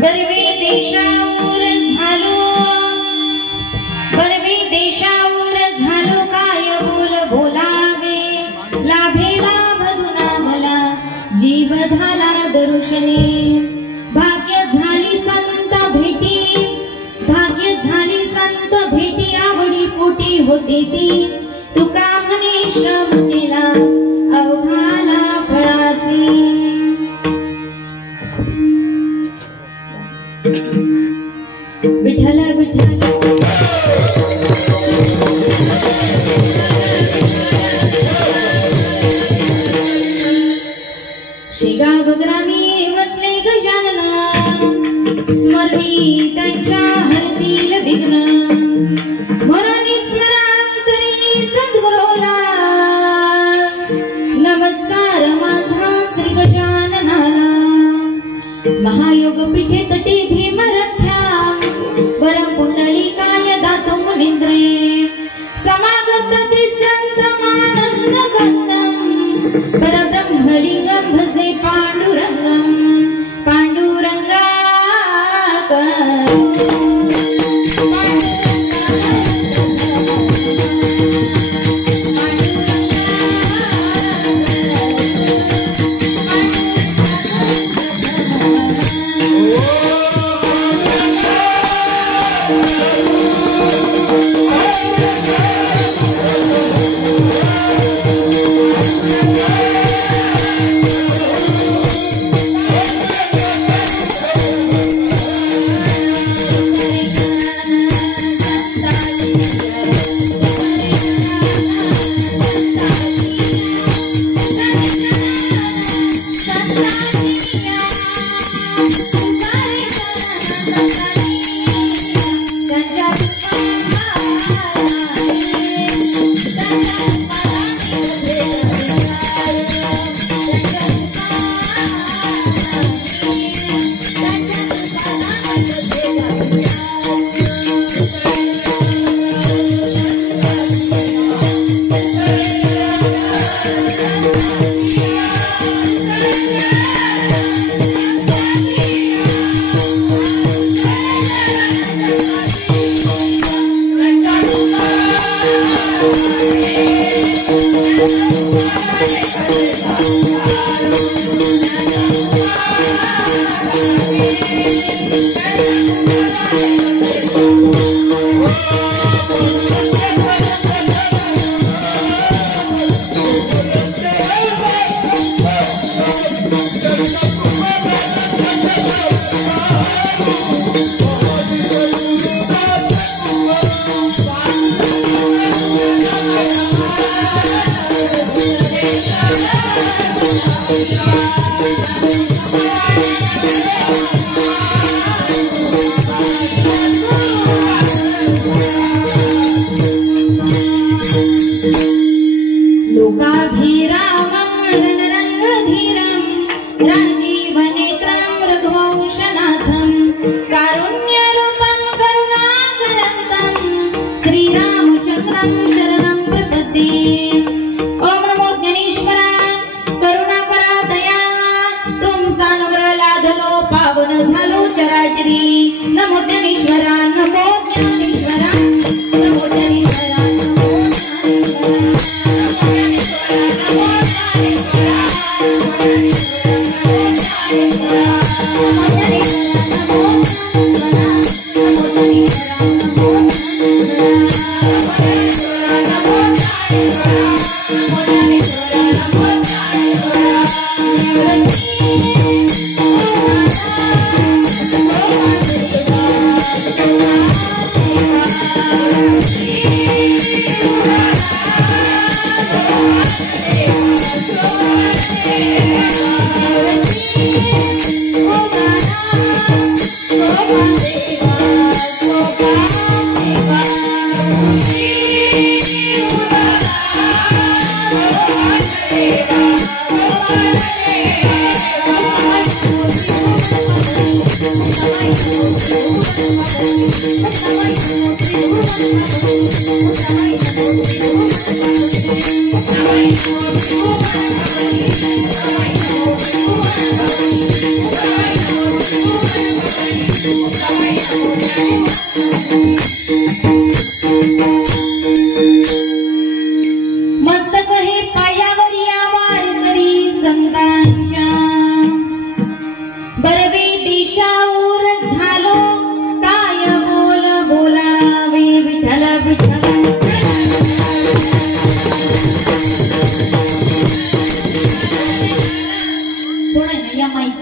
बरवे देशावर झालो, बरवे देशावर झालो, काय बोल बोलावे, लाभे लाभ दुना मला, जीव झाला दर्शनी, भाग्य झाली संत भेटी, भाग्य झाली संत भेटी, आवडी पोटी होती ती, तुका म्हणे श्रम केला अवघाला फळासी. विठ्ठल विठ्ठल शेगाव ग्रामी वसले गजानन, स्मरणी त्यांच्या हरतील विघ्न, मनाने स्मरांतरी सद्गुरूला, नमस्कार माझा श्री गजाननाला. महायोग पीठे तटे भीमरथ्या, वरम पुंडलिकाय दातं मुनींद्रे, समागत तिस्यन्तमानन्द गन्धं, परब्रह्मलिंगं भजे पांडुरंगं, Thank you.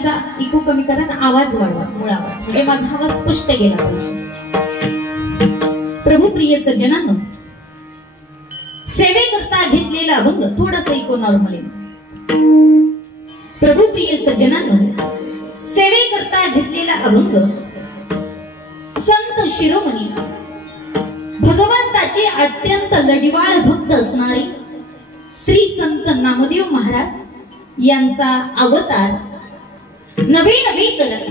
माईकचा इको कमी करा आणि आवाज वाढवा, मूळ आवाज, म्हणजे माझा आवाज स्पष्ट गेला पाहिजे. प्रभू प्रिय सज्जनांनो, सेवेकरता घेतलेला अभंग थोडासा इको नॉर्मल आहे. प्रभू प्रिय सज्जनांनो, सेवेकरता घेतलेला अभंग संत शिरोमणी भगवंताचे अत्यंत लढिवाळ भक्त असणारे श्री संत नामदेव महाराज यांचा अवतार नवे नवे करत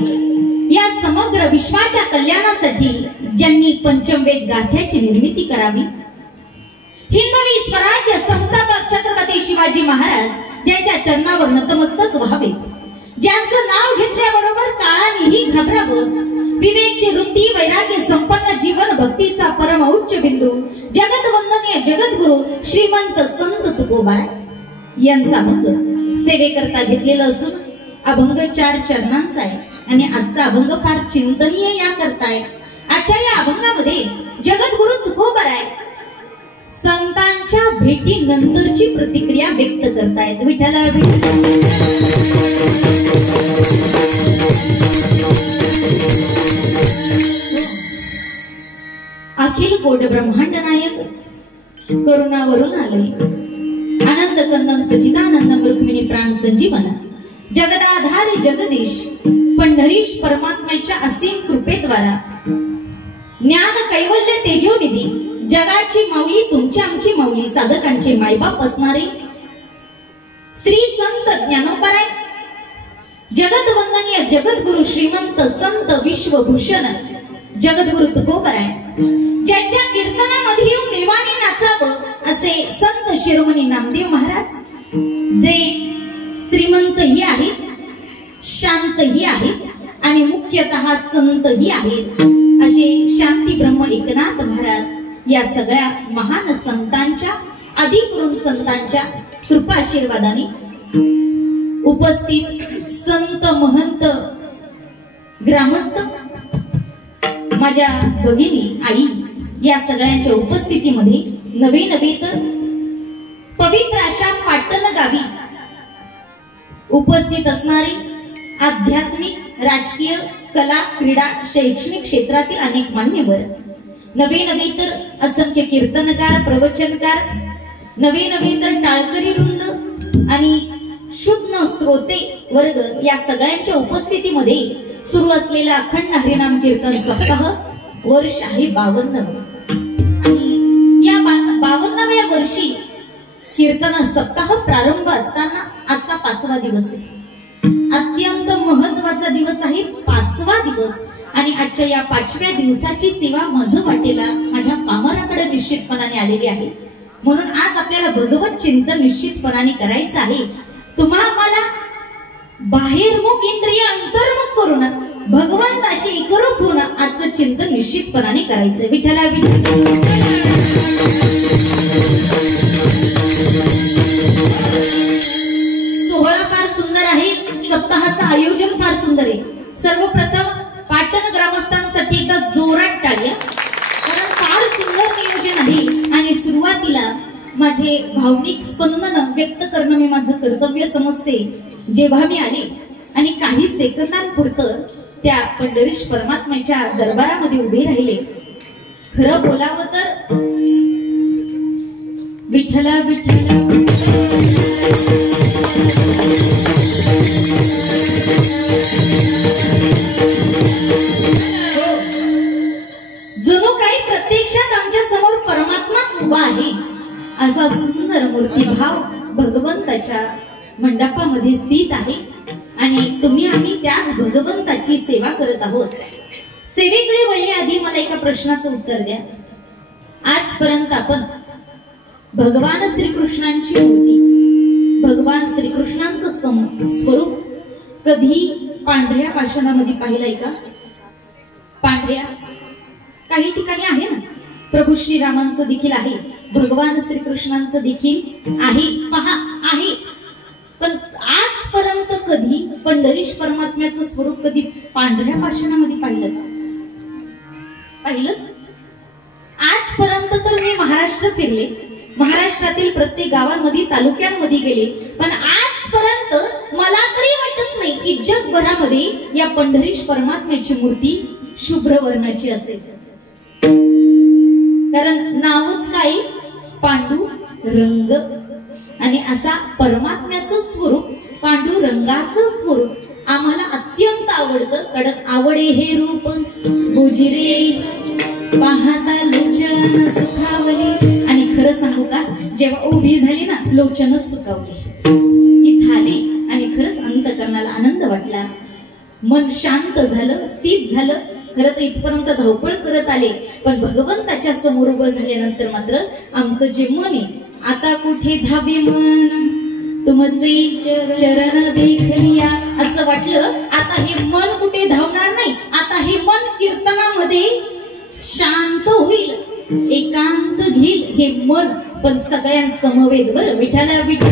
या समग्र विश्वाच्या कल्याणासाठी ज्यांनी पंचमवेद गाथ्याची निर्मिती करावी, हिंदवी स्वराज्य संस्थापक छत्रपती शिवाजी महाराज ज्यांच्या चरणावर नतमस्तक व्हावे, ज्यांचं नाव घेतल्याबरोबर काळानेही घाबरावं, विवेकची वृत्ती वैराग्य संपन्न जीवन भक्तीचा परम उच्च बिंदू जगतवंदनीय जगद्गुरु श्रीमंत संत तुकोबाराय यांचा अभंग सेवेकरता घेतलेला असून अभंग 4 चरणांचा आहे आणि आजचा अभंग फार चिंतनीय या करताय. आजच्या या अभंगामध्ये जगद्गुरु तुकोबाराय संतांच्या भेटी नंतरची प्रतिक्रिया व्यक्त करतायत. विठ्ठला अखिल कोट ब्रह्मांड नायक करुणावरून आले, आनंद कंदम सचिदानंदम रुक्मिणी प्राण संजीवन, जगदाधार जगदीश पंढरीश परमात्म्याच्या असीम कृपेद्वारा ज्ञान कैवल्य तेजोनिधी जगाची माऊली तुमची आमची माऊली साधकांचे मायबाप असणारे श्री संत ज्ञानोबाराय जगतवंदनीय जगद्गुरु श्रीमंत संत विश्वभूषण जगद्गुरु तुकोबाराय ज्यांच्या कीर्तनामध्ये येऊन देवाने नाचावं असे संत शिरोमणी नामदेव महाराज, जे श्रीमंतही आहेत, शांतही आहेत आणि मुख्यतः संतही आहेत, असे शांती ब्रह्म एकनाथ महाराज या सगळ्या महान संतांच्या अधिकृत संतांच्या कृपाशीर्वादाने उपस्थित संत महंत ग्रामस्थ माझ्या भगिनी आई या सगळ्यांच्या उपस्थितीमध्ये नवे नवे तर पवित्र अशा पाटण गावी उपस्थित असणारे आध्यात्मिक राजकीय कला क्रीडा शैक्षणिक क्षेत्रातील अनेक मान्यवर, नवे नवे तर असंख्य कीर्तनकार प्रवचनकार, नवे नवे तर टाळकरी वृंद आणि शुद्ध श्रोते वर्ग या सगळ्यांच्या उपस्थितीमध्ये सुरू असलेला अखंड हरिनाम कीर्तन सप्ताह वर्ष आहे 52. आणि या 52व्या वर्षी कीर्तन सप्ताह प्रारंभ असताना आजचा 5वा दिवस आहे. अत्यंत महत्वाचा दिवस आहे, 5वा दिवस. आणि आजच्या या 5व्या दिवसाची सेवा माझं वाटेला माझ्या पामराकडे निश्चितपणाने आलेली आहे. म्हणून आज आपल्याला भगवत चिंतन निश्चितपणाने करायचं आहे. तुम्हाला बाहेरमुख इंद्रिय अंतर्मुख करून भगवंताशी एकरूप होऊन आजचं चिंतन निश्चितपणाने करायचं. विठ्ठला सोहळा फार सुंदर आहे, सप्ताहाचं आयोजन फार सुंदर आहे. सर्वप्रथम पाटण ग्रामस्थांसाठी एकदा जोरात टाळ्या, कारण फार सुंदर नियोजन आहे. आणि सुरुवातीला माझे भावनिक स्पंदन व्यक्त करणं मी माझं कर्तव्य समजते. जेव्हा मी आले आणि काही सेकंदांपुरतं त्या पंढरीश परमात्म्याच्या दरबारामध्ये उभे राहिले, खरं बोलावं तर विठ्ठला विठ्ठला जणू काही प्रत्यक्षात आमच्या समोर परमात्माच उभा आहे असा सुंदर मूर्तिभाव भगवंताच्या मंडपामध्ये स्थित आहे. आणि तुम्ही आम्ही त्याच भगवंताची सेवा करत आहोत. सेवेकडे वळण्याआधी मला एका प्रश्नाचं उत्तर द्या. आजपर्यंत आपण भगवान श्रीकृष्णांची मूर्ती, भगवान श्रीकृष्णांचं स्वरूप कधी पांढऱ्या पाषाणामध्ये पाहिलंय का? पांढऱ्या काही ठिकाणी आहे ना, प्रभू श्रीरामांचं देखील आहे, भगवान श्रीकृष्णांचं देखील आहे, पहा आहे. पण आजपर्यंत कधी पंढरीश परमात्म्याचं स्वरूप कधी पांढऱ्या पाषाणामध्ये पाहिलं का? पाहिलं? आजपर्यंत तर मी महाराष्ट्र फिरले, महाराष्ट्रातील प्रत्येक गावांमध्ये तालुक्यांमध्ये गेले, पण आज आजपर्यंत मला तरी वाटत नाही की जगभरामध्ये या पंढरीश परमात्म्याची मूर्ती शुभ्र वर्णाची असेल. कारण नावच काय, पांडुरंग. आणि असा परमात्म्याचं स्वरूप, पांडुरंगाचं स्वरूप आम्हाला अत्यंत आवडतं. कारण आवडे हे रूप गोजिरे पाहता लोचन सुखावले. आणि खरं सांगू का, जेव्हा उभी झाली ना, लोचनच सुखावली. इथं आले आणि खरंच अंतकरणाला आनंद वाटला, मन शांत झालं, स्थित झालं. खरं तर इथपर्यंत धावपळ करत आले, पण भगवंताच्या समोर उभं झाल्यानंतर मात्र आमचं जे मन आहे, आता कुठे धाबे मन तुमचे चरण देखलिया, असं वाटलं आता हे मन कुठे धावणार नाही, आता हे मन कीर्तनामध्ये शांत होईल, एकांत घेईल हे मन. पण सगळ्यांसमवेत बरं विठाला विठ्ठल.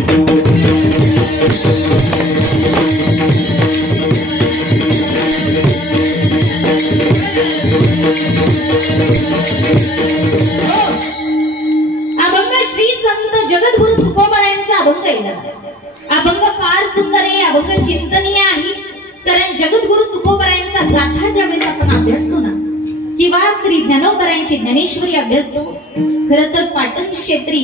अभंग श्री संत जगद्गुरु तुकोबारायांचा अभंग आहे. अभंग फार सुंदर आहे, अभंग चिंतनीय आहे. कारण जगद्गुरु तुकोबारायांचा गाथा ज्यावेळेस आपण अभ्यासतो ना, किंवा श्री ज्ञानोबारायांची ज्ञानेश्वरी अभ्यासतो, खरं तर पाटण क्षेत्री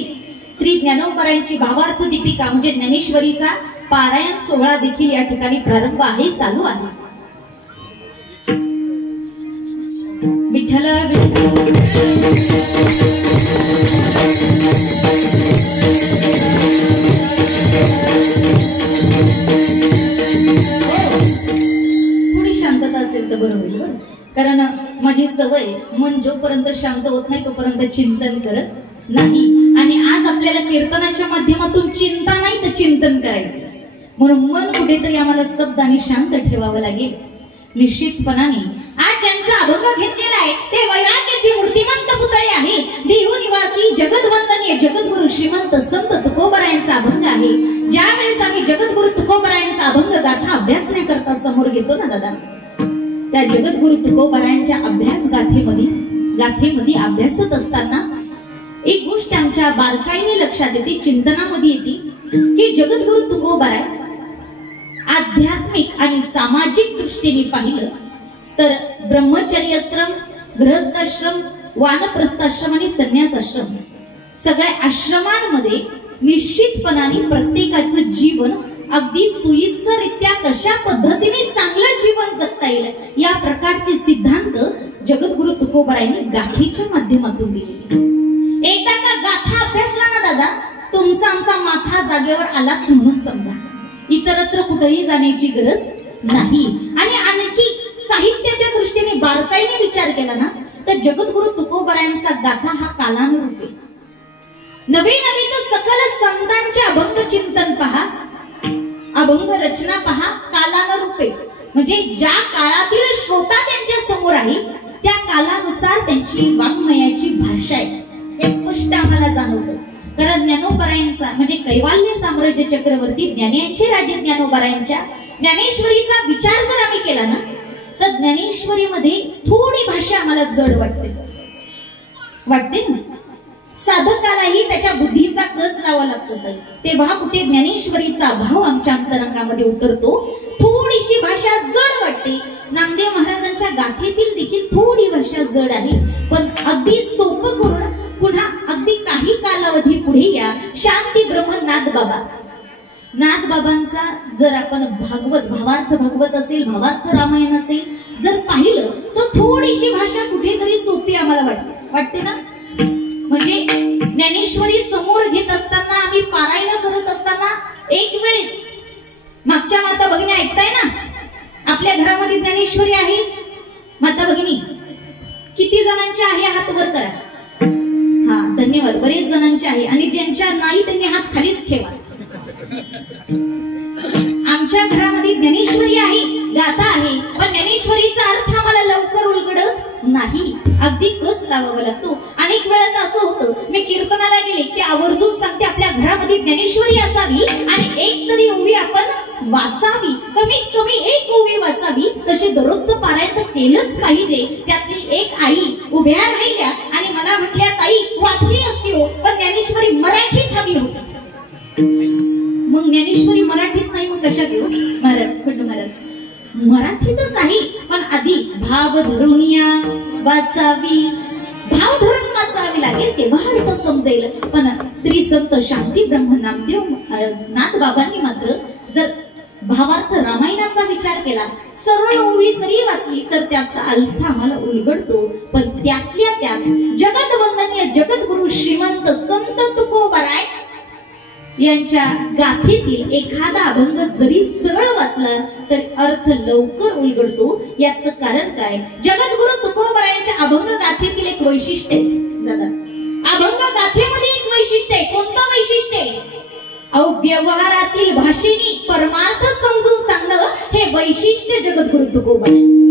श्री ज्ञानोबारायांची भावार्थ दीपिका म्हणजे ज्ञानेश्वरीचा पारायण सोहळा देखील या ठिकाणी प्रारंभ आहे, चालू आहे. विठ्ठल थोडी शांतता असेल तर बरं होईल. कारण माझी सवय, मन जोपर्यंत शांत होत नाही तोपर्यंत चिंतन करत नाही. आणि आज आपल्याला कीर्तनाच्या माध्यमातून चिंता नाही तर चिंतन करायचं. म्हणून मन कुठेतरी आम्हाला स्तब्ध आणि शांत ठेवावं लागेल. निश्चितपणाने आज ज्यांचा अभंग घेतलेला आहे ते वैराग्याची मूर्तिमंत पुतळे आहे. देहू निवासी जगदवंदनीय जगद्गुरु श्रीमंत संत तुकोबारायांचा अभंग आहे. ज्या वेळेस आम्ही जगद्गुरु तुकोबारायांचा अभंग गाथा अभ्यासण्याकरता समोर घेतो ना दादा, त्या जगद्गुरु तुकोबारायांच्या अभ्यास गाथेमध्ये अभ्यासत असताना एक गोष्ट आमच्या बारकाईने लक्षात येते, चिंतनामध्ये येते की जगद्गुरु तुकोबाराय आध्यात्मिक आणि सामाजिक दृष्टीने पाहिलं तर ब्रह्मचर्याश्रम, गृहस्थाश्रम, वानप्रस्थाश्रम आणि संन्यासाश्रम सगळ्या आश्रमांमध्ये निश्चितपणाने प्रत्येकाचं जीवन अगदी सोयीस्कररित्या कशा पद्धतीने चांगलं जीवन जगता येईल या प्रकारचे सिद्धांत जगद्गुरु तुकोबारायांनी गाथेच्या माध्यमातून दिले. एकदा का गाथा अभ्यासला ना दादा, तुमचा आमचा माथा जागेवर आलाच म्हणून समजा. इतरत्र कुठेही जाण्याची गरज नाही. आणि आणखी साहित्याच्या दृष्टीने बारकाईने विचार केला ना तर जगद्गुरु तुकोबारायांचा गाथा हा कालानुरूप आहे. नवे नवे तर सकल संतांचे अभंग चिंतन पहा, अभंग रचना पहा, कालानुरूप आहे. म्हणजे ज्या काळातील श्रोता त्यांच्या समोर आहे त्या कालानुसार त्यांची वाङ्मयाची भाषा आहे हे स्पष्ट आम्हाला जाणवतं. कारण ज्ञानोबारायांचा म्हणजे कैवाल्य साम्राज्य चक्रवर्ती ज्ञानियांचे राजे ज्ञानोबारायांच्या ज्ञानेश्वरीचा विचार जर आम्ही केला ना तर ज्ञानेश्वरीमध्ये थोडी भाषा आम्हाला जड वाटते ना. साधकालाही त्याच्या बुद्धीचा कस लावा लागतो. तेव्हा कुठे ज्ञानेश्वरीचा भाव आमच्या अंतरंगामध्ये उतरतो. थोडीशी भाषा जड वाटते. नामदेव महाराजांच्या गाथेतील देखील थोडी भाषा जड आहे, पण अगदी सोपं करून पुन्हा अगदी काही कालावधी पुढे या शांती ब्रह्म नाथबाबांचा जर आपण भावार्थ भागवत असेल, भावार्थ रामायण असेल जर पाहिलं तर थोडीशी भाषा कुठेतरी सोपी आम्हाला वाटते ना. म्हणजे ज्ञानेश्वरी समोर घेत असताना, आम्ही पारायण करत असताना एक वेळेस मागच्या माता भगिनी ऐकताय ना, आपल्या घरामध्ये ज्ञानेश्वरी आहे. माता भगिनी किती जणांच्या आहे हात वर करा. हा धन्यवाद, बरेच जणांचे आहे. आणि ज्यांच्या नाही त्यांनी हात खालीच ठेवा. आमच्या घरामध्ये ज्ञानेश्वरी आहे, गाथा आहे, पण ज्ञानेश्वरीचा अर्थ आम्हाला लवकर उलगडत नाही. अगदी कस लावावा लागतो. अनेक वेळा तर असं होतं, मी कीर्तनाला गेले की आवर्जून सांगते आपल्या घरामध्ये ज्ञानेश्वरी असावी आणि एक तरी ओवी आपण वाचावी, कमीत कमी एक ओवी वाचावी. तसे दररोजचं पारायण तर केलंच पाहिजे. त्यातली एक आई उभ्या राहिल्या आणि मला म्हटल्या, ताई वाचली असती हो, पण ज्ञानेश्वरी मराठीत हवी होती. मग ज्ञानेश्वरी मराठीत मराठीतच आहे, पण आधी भाव धरुनिया वाचावी, भाव धरून वाचावी लागेल तेव्हा अर्थ समजेल. पण श्री संत शांती ब्रह्म नामदेव नाथ बाबांनी मात्र जर भावार्थ रामायणाचा विचार केला, सरळ ओवी जरी वाचली तर त्याचा अर्थ आम्हाला उलगडतो. पण त्यातल्या त्यात जगतवंदनीय जगद्गुरु श्रीमंत संत तुकोबाराय यांच्या गाथेतील एखादा अभंग जरी सरळ वाचला तर अर्थ लवकर उलगडतो. याचं कारण काय? जगद्गुरु तुकोबारायांच्या अभंग गाथेतील एक वैशिष्ट्य आहे दादा. अभंग गाथेमध्ये एक वैशिष्ट्य आहे. कोणतं वैशिष्ट्य आहे? व्यवहारातील भाषेनी परमार्थ समजून सांगणं हे वैशिष्ट्य जगद्गुरु तुकोबारायांचे.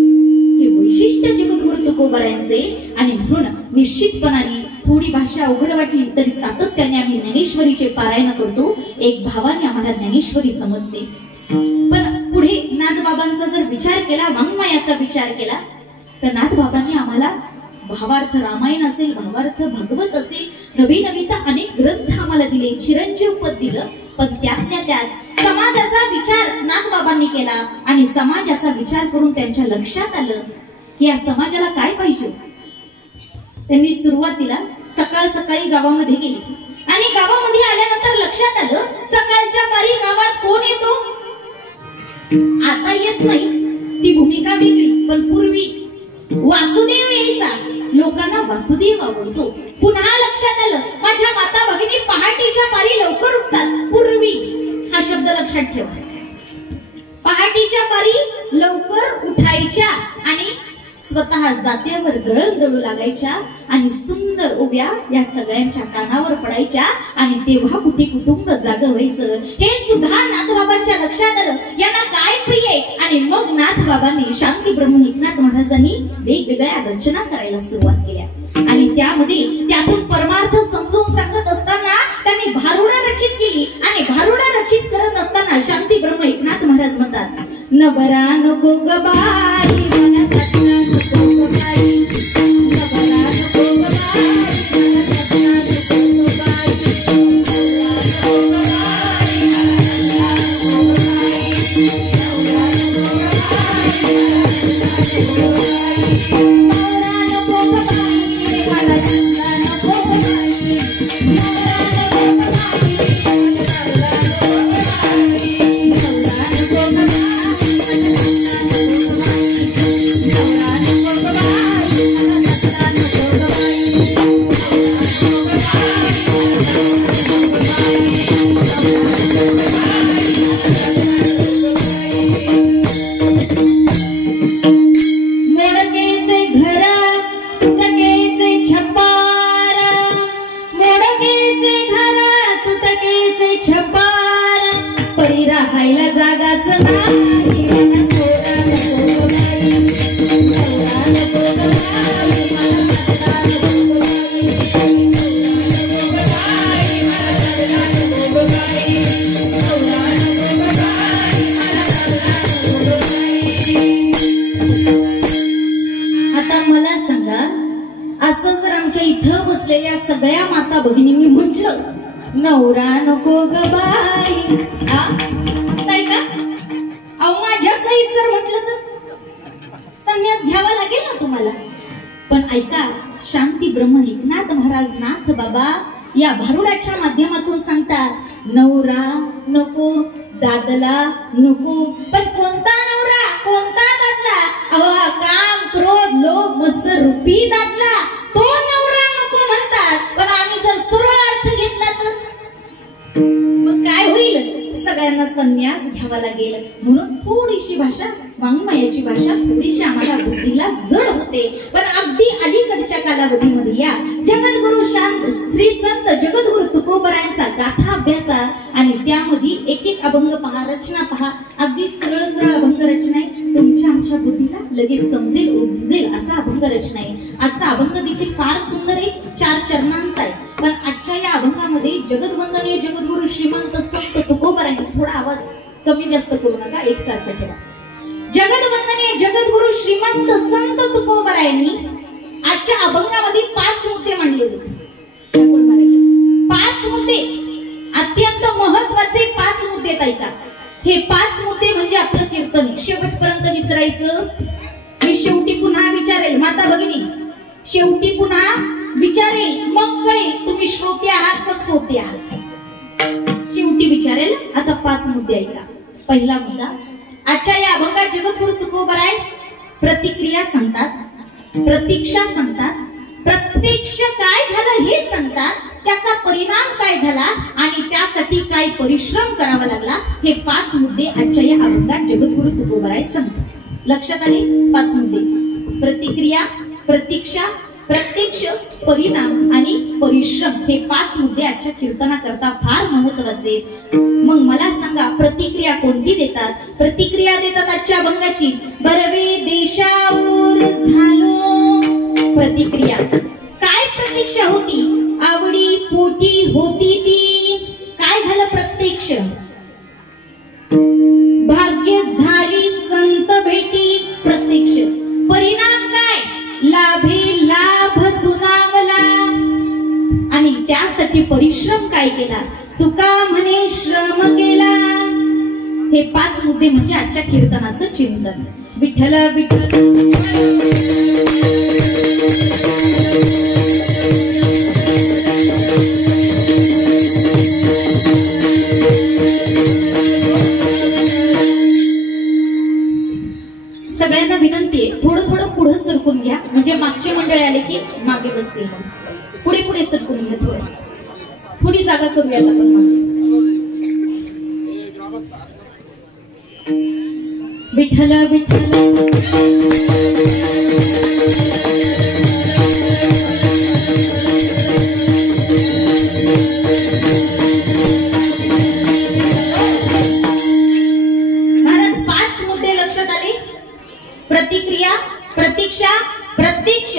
हे वैशिष्ट्य जगद्गुरु तुकोबारायांचे. आणि म्हणून निश्चितपणाने थोडी भाषा अवघड वाटली तरी सातत्याने आम्ही ज्ञानेश्वरीचे पारायण करतो. एक भावाने आम्हाला ज्ञानेश्वरी समजते. पण पुढे नाथबाबांचा जर विचार केला, वाङ्मयाचा विचार केला, तर नाथबाबांनी आम्हाला भावार्थ रामायण असेल, भावार्थ भागवत असेल, नवीन नवीन अनेक ग्रंथ आम्हाला दिले, चिरंजीव पद दिलं. पण त्यातल्या त्यात समाजाचा विचार नाथबाबांनी केला आणि समाजाचा विचार करून त्यांच्या लक्षात आलं की या समाजाला काय पाहिजे. त्यांनी सुरुवातीला सकाळ सकाळी गावामध्ये गेली आणि गावामध्ये आल्यानंतर लक्षात आलं सकाळच्या पारी गावात कोण येतो? आता येत नाही, ती भूमिका वेगळी. पण पूर्वी वासुदेव यायचा, लोकांना वासुदेव आवडतो. पुन्हा लक्षात आलं माझ्या माता भगिनी पहाटेच्या पारी लवकर उठतात. पूर्वी हा शब्द लक्षात ठेवा. पहाटेच्या पारी लवकर उठायच्या आणि स्वतः जात्यावर गळण दळू लागायच्या आणि सुंदर उभ्या या सगळ्यांच्या कानावर पडायच्या. आणि तेव्हा कुठे कुटुंब जाग व्हायचं हे सुद्धा नाथबाबांच्या लक्षात आलं. यांना काय प्रिय आहे. आणि मग नाथबाबांनी शांती ब्रह्म एकनाथ महाराजांनी वेगवेगळ्या रचना करायला सुरुवात केल्या. आणि त्यातून परमार्थ समजून सांगत असताना त्यांनी भारुडा रचित केली. आणि भारुडा रचित करत असताना शांती ब्रह्म एकनाथ महाराज म्हणतात, नबरा नको ग बाई मला तसला नको ग बाई, नबरा नको ग बाई मला तसला नको ग बाई, नबरा नको ग बाई मला तसला नको ग बाई, नबरा नको ग बाई मला तसला नको ग बाई, नबरा नको ग बाई मला तसला नको ग बाई, नबरा नको ग बाई. राहायला जागाच नाही मला थोडा नको बाई, थोडा नको बाई मला तसला नको बाई, थोडा नको बाई मला तसला नको बाई, थोडा नको बाई मला तसला नको बाई. आता मला सांगा, असं जर आमच्या इथं बसलेल्या सगळ्या माता भगिनींनी म्हटलं नवरा नको ग बाई, काय का अहो माझ्या सहित जर म्हटलं तर संन्यास घ्यावा लागेल ना तुम्हाला. पण ऐका, शांती ब्रह्म एकनाथ महाराज नाथ बाबा या भारुडाच्या माध्यमातून सांगतात नवरा नको, दादला नको. पण कोणता नवरा, कोणता दादला? अहो काम क्रोध लोभ मत्सर रूपी दादला, तो नवरा नको म्हणतात. पण आम्ही जर सरळ अर्थ घेतला तर मग काय होईल? सगळ्यांना संन्यास घ्यावा लागेल. म्हणून थोडीशी भाषा, वाङ्मयाची भाषा थोडीशी आम्हाला बुद्धीला जड होते. पण अगदी अलीकडच्या कालावधीमध्ये या जगद्गुरु श्री संत जगद्गुरु तुकोबारायांचा गाथा अभ्यासा आणि त्यामध्ये एक एक अभंग पहा, रचना पहा. अगदी सरळ सरळ अभंग रचना आहे. तुमच्या आमच्या बुद्धीला लगेच समजेल, उमजेल असा अभंग रचना आहे. आजचा अभंग देखील फार सुंदर आहे, 4 चरणांचा आहे. पण आजच्या या अभंगामध्ये जगद्वंदनीय जगद्गुरु श्रीमंत संत तुकोबारायांनी, थोडा आवाज कमी जास्त करू नका, एकसारखं ठेवा. जगद्वंदनीय जगद्गुरु श्रीमंत संत तुकोबारायांनी आजच्या अभंगामध्ये 5 मुद्दे मांडले होते. 5 मुद्दे, अत्यंत महत्वाचे 5 मुद्दे ऐका. हे 5 मुद्दे म्हणजे आपलं कीर्तन. शेवटपर्यंत विसरायचं. मी शेवटी पुन्हा विचारेल माता भगिनी, शेवटी पुन्हा विचारेल, मग कळेल तुम्ही श्रोते आहात का श्रोते आहात. शेवटी विचारेल. आता 5 मुद्दे ऐका. पहिला मुद्दा, आजच्या या अभंगात जगद्गुरु तुकोबराय प्रतिक्रिया सांगतात, प्रतीक्षा सांगतात, प्रत्यक्ष काय झालं हे सांगतात, त्याचा परिणाम काय झाला आणि त्यासाठी काय परिश्रम करावा लागला, हे 5 मुद्दे आजच्या या अभंगात जगद्गुरु तुकोबराय सांगतात. लक्षात आले? 5 मुद्दे: प्रतिक्रिया, प्रतीक्षा, प्रत्यक्ष, परिणाम आणि परिश्रम. हे 5 मुद्दे आजच्या कीर्तनाकरता फार महत्वाचे. मग मला सांगा, प्रतिक्रिया कोणती देतात? प्रतिक्रिया देतात आजच्या अभंगाची, बरवे देशावर झालो. प्रतिक्रिया काय? प्रतीक्षा होती, आवडी पोटी होती ती. काय झालं? प्रत्यक्ष. भाग्य झाली संत भेटी, प्रत्यक्ष. परिणाम काय? लाभे लाभ दुनावला. आणि त्यासाठी परिश्रम काय केला? तुका म्हणे श्रम केला. हे 5 मुद्दे म्हणजे आजच्या कीर्तनाचं चिंतन. विठ्ठल विठ्ठल सगळ्यांना विनंती आहे, थोडं थोडं पुढे सरकून घ्या, म्हणजे मागचे मंडळी आले की मागे बसतील. पुढे पुढे सरकून घ्या. थोडी जागा करूयात आपण मागे. विठ्ठल विठ्ठल महाराज 5 मुद्दे लक्षात आले. प्रतिक्रिया, प्रतीक्षा, प्रत्यक्ष,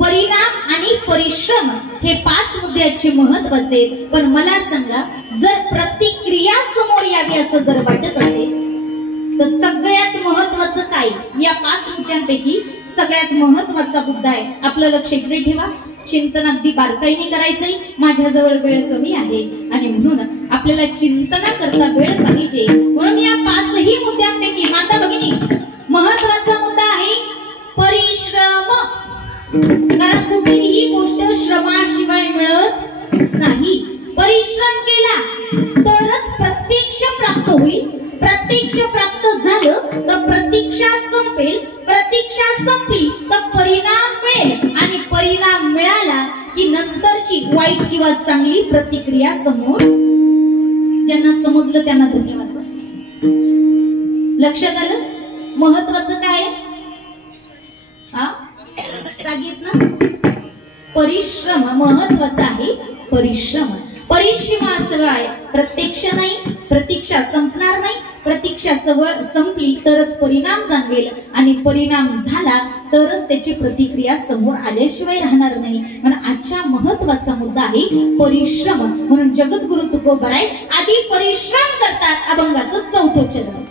परिणाम आणि परिश्रम. हे 5 मुद्द्याचे महत्वाचे. पण मला सांगा, जर प्रतिक्रिया समोर यावी असं जर वाटत असेल तर सगळ्यात महत्वाचं काय? या 5 मुद्द्यांपैकी सगळ्यात महत्वाचा मुद्दा आहे. आपलं लक्ष इकडे ठेवा. चिंतन अगदी बारकाईने करायचंय. माझ्याजवळ वेळ कमी आहे आणि म्हणून आपल्याला चिंतना करता वेळ पाहिजे. म्हणून या 5ही मुद्द्यांपैकी माता भगिनी महत्वाचा मुद्दा आहे परिश्रम. कारण कुठलीही गोष्ट श्रमाशिवाय मिळत नाही. परिश्रम केला तरच प्रत्यक्ष प्राप्त होईल. प्रत्यक्ष प्राप्त झालं तर प्रतीक्षा संपेल. प्रतीक्षा संपली तर परिणाम मिळेल आणि परिणाम मिळाला की नंतरची वाईट किंवा चांगली प्रतिक्रिया समोर. ज्यांना समजलं त्यांना धन्यवाद. लक्षात आलं? महत्वाचं काय? ना परिश्रम महत्वाचा आहे. परिश्रम. परिश्रमाशिवाय प्रत्यक्ष नाही, प्रतीक्षा संपणार नाही. प्रतीक्षा संपली तरच परिणाम जाणवेल आणि परिणाम झाला तरच त्याची प्रतिक्रिया समोर आल्याशिवाय राहणार नाही. म्हणून आजचा महत्वाचा मुद्दा आहे परिश्रम. म्हणून जगद्गुरु तुकोबराय आधी परिश्रम करतात. अभंगाचं 4थं चरण.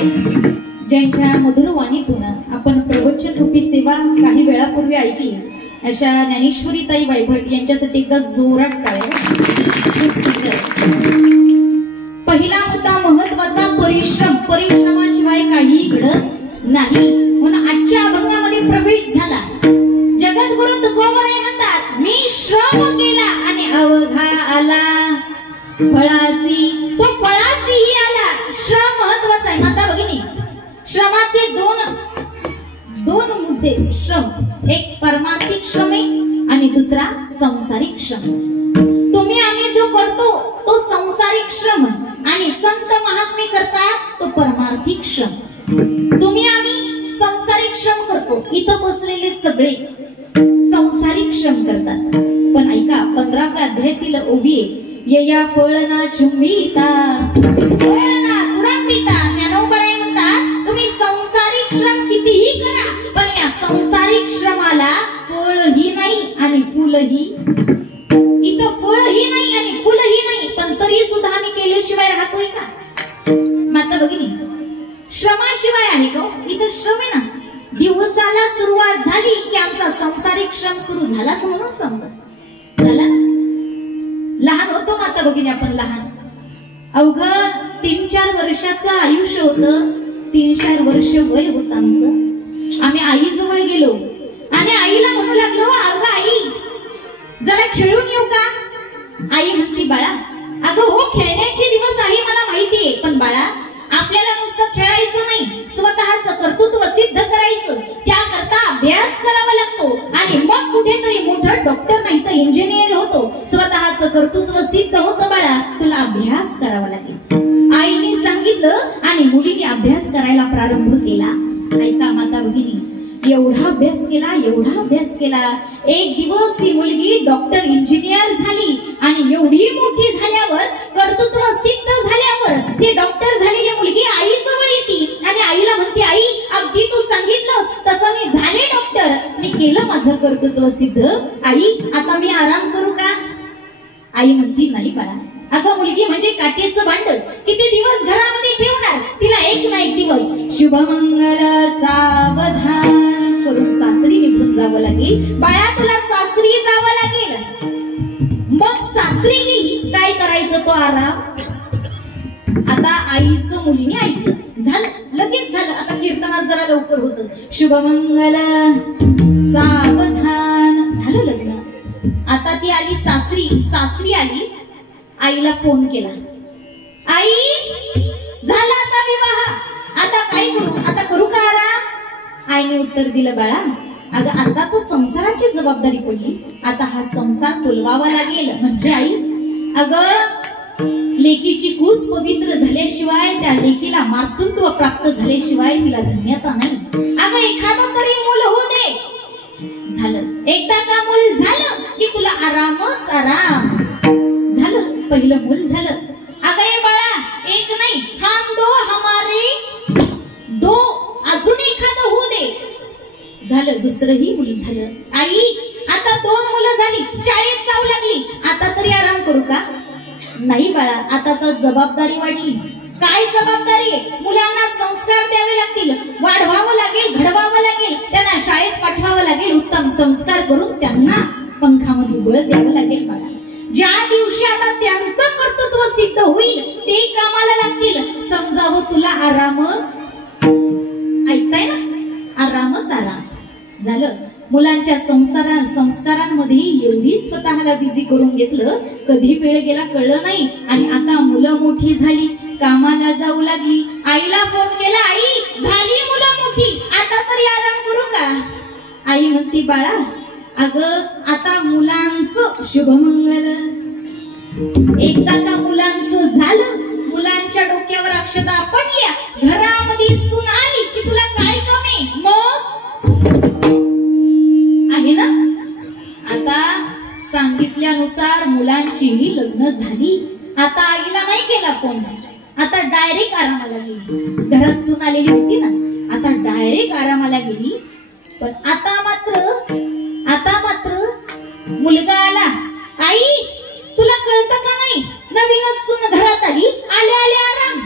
ज्यांच्या मधुर वाणीतून आपण प्रवचन रूपी सेवा काही वेळापूर्वी ऐकली अशा ज्ञानेश्वरी ताई वायभट यांच्यासाठी एकदा जोरात टाळ्या. पहिला मुद्दा महत्वाचा परिश्रम. परिश्रमाशिवाय काहीही घडत नाही. म्हणून आजच्या अभंगामध्ये प्रवेश झाला. जगद्गुरु तुकोबराय म्हणतात, मी श्रम केला आणि अवघा आला फळासी. तो फळासीही आला. श्रम महत्वाचा आहे. माता भगिनी, श्रमाचे दोन मुद्दे. श्रम एक परमार्थिक श्रम आहे आणि दुसरा संसारिक श्रम. तुम्ही आम्ही जो करतो तो संसारिक श्रम आणि संत महात्मे करतात तो परमार्थिक श्रम. तुम्ही आम्ही संसारिक श्रम करतो. इथं बसलेले सगळे संसारिक श्रम करतात. पण ऐका, 15व्या अध्यायातील ओवी यया फळना चुंबिता फळना तुडंबिता. ज्ञानोबराय म्हणतात, तुम्ही संसारिक श्रम कितीही करा पण या संसारिक श्रमाला फळही नाही आणि फुलही. इथं फळही नाही आणि फुलही नाही पण तरी सुद्धा आम्ही केल्याशिवाय राहतोय का? माता भगिनी, श्रमाशिवाय आहे का? इथं श्रम आहे ना. दिवसाला सुरुवात झाली की आमचा संसारिक श्रम सुरू झालाच म्हणून समजत झाला. लहान होतो माता भगिनी आपण, लहान अवघं 3-4 वर्षाचं आयुष्य होतं. 3-4 वर्ष वय होतं आमचं. आम्ही आईजवळ गेलो आणि आईला म्हणू लागलो, अगं आई जरा खेळून येऊ का? आई म्हणती, बाळा अगं हो खेळण्याचे दिवस आहे मला माहितीये, पण बाळा आपल्याला नुसतं खेळायचं नाही, स्वतःचं कर्तृत्व सिद्ध करायचं. त्याकरता अभ्यास करावा लागतो आणि मग कुठेतरी मोठं डॉक्टर नाही तर इंजिनियर होतो. स्वतःचं कर्तृत्व सिद्ध होतं बाळा, तुला अभ्यास करावा लागेल. आईने सांगितलं आणि मुलीने अभ्यास करायला प्रारंभ केला. ऐका माता भगिनी, एवढा अभ्यास केला. एक दिवस ती मुलगी डॉक्टर इंजिनियर झाली आणि एवढी मोठी झाल्यावर, कर्तृत्व सिद्ध झाल्यावर ती डॉक्टर झालेली मुलगी आई जवळ येते आणि आईला म्हणते, आई अगदी तू सांगितलंस तसं मी झाले डॉक्टर, मी केलं माझं कर्तृत्व सिद्ध. आई आता मी आराम करू का? आई म्हणती, नाही बाळा, अगं मुलगी म्हणजे काचेचं भांड, किती दिवस घरामध्ये ठेवणार तिला? एक ना एक दिवस शुभमंगल सावधान करून सासरी निघून जावं लागेल. बाळा तुला सासरी जावं लागेल. मग सासरी गेली, काय करायचं तो आराम. आता आईचं मुलीने ऐकलं, झालं लगेच झालं. आता कीर्तनात जरा लवकर होतं, शुभमंगल सावधान झालं लग्न. आता ती आली सासरी आली. आईला फोन केला, आई झाला आता विवाह, आता काय करू? आता करू का आराम? आईने उत्तर दिलं, बाळा अगं आता तर संसाराची जबाबदारी पडली, आता हा संसार फुलवावा लागेल. म्हणजे आई अगं लेकीची कूस पवित्र झाल्याशिवाय, त्या लेकीला मातृत्व प्राप्त झाल्याशिवाय तिला धन्यता नाही. अगं एखादं तरी मूल होऊ दे. झालं, एकदा का मूल झालं की तुला आरामच आराम. झालं, पहिलं मूल झालं. अगं ये बाळा एक नाही, हम दो हमारे दो, अजून एखादं होऊ दे. झालं, दुसरंही मूल झालं. आई आता 2 मुलं झाली, शाळेत जाऊ लागली, आता तरी आराम करू का? नाही बाळा, आता तर जबाबदारी वाढली. काय जबाबदारी? मुलांना संस्कार द्यावे लागतील, वाढवावं लागेल, घडवावं लागेल, त्यांना शाळेत पाठवावं लागेल, उत्तम संस्कार करून त्यांना पंखामध्ये बळ द्यावं लागेल. बाळा ज्या दिवशी आता त्यांचं कर्तृत्व सिद्ध होईल ते कामाला लागतील, समजावं तुला आरामच. ऐकताय ना? आरामच आराम. झालं, मुलांच्या संस्कारांमध्ये एवढी स्वतःला बिझी करून घेतलं, कधी वेळ गेला कळलं नाही. आणि आता मुलं मोठी झाली, कामाला जाऊ लागली. आईला फोन केला, आई झाली मुलं मोठी, आता तरी आराम करू का? आई म्हणती, बाळा अगं आता मुलांचं शुभमंगल. एकदा का मुलांचं झालं, मुलांच्या डोक्यावर अक्षता पडल्या, घरामध्ये सून आली की तुला काय कमी? मग आहे ना. आता सांगितल्यानुसार मुलांचीही लग्न झाली. आता आईला नाही केला फोन, आता डायरेक्ट आरामाला गेली. घरात सून आलेली होती ना, आता डायरेक्ट आरामाला गेली. पण आता मात्र मुलगा आला, आई तुला कळतं का नाही, नवीनच सून घरात आली, आले आराम.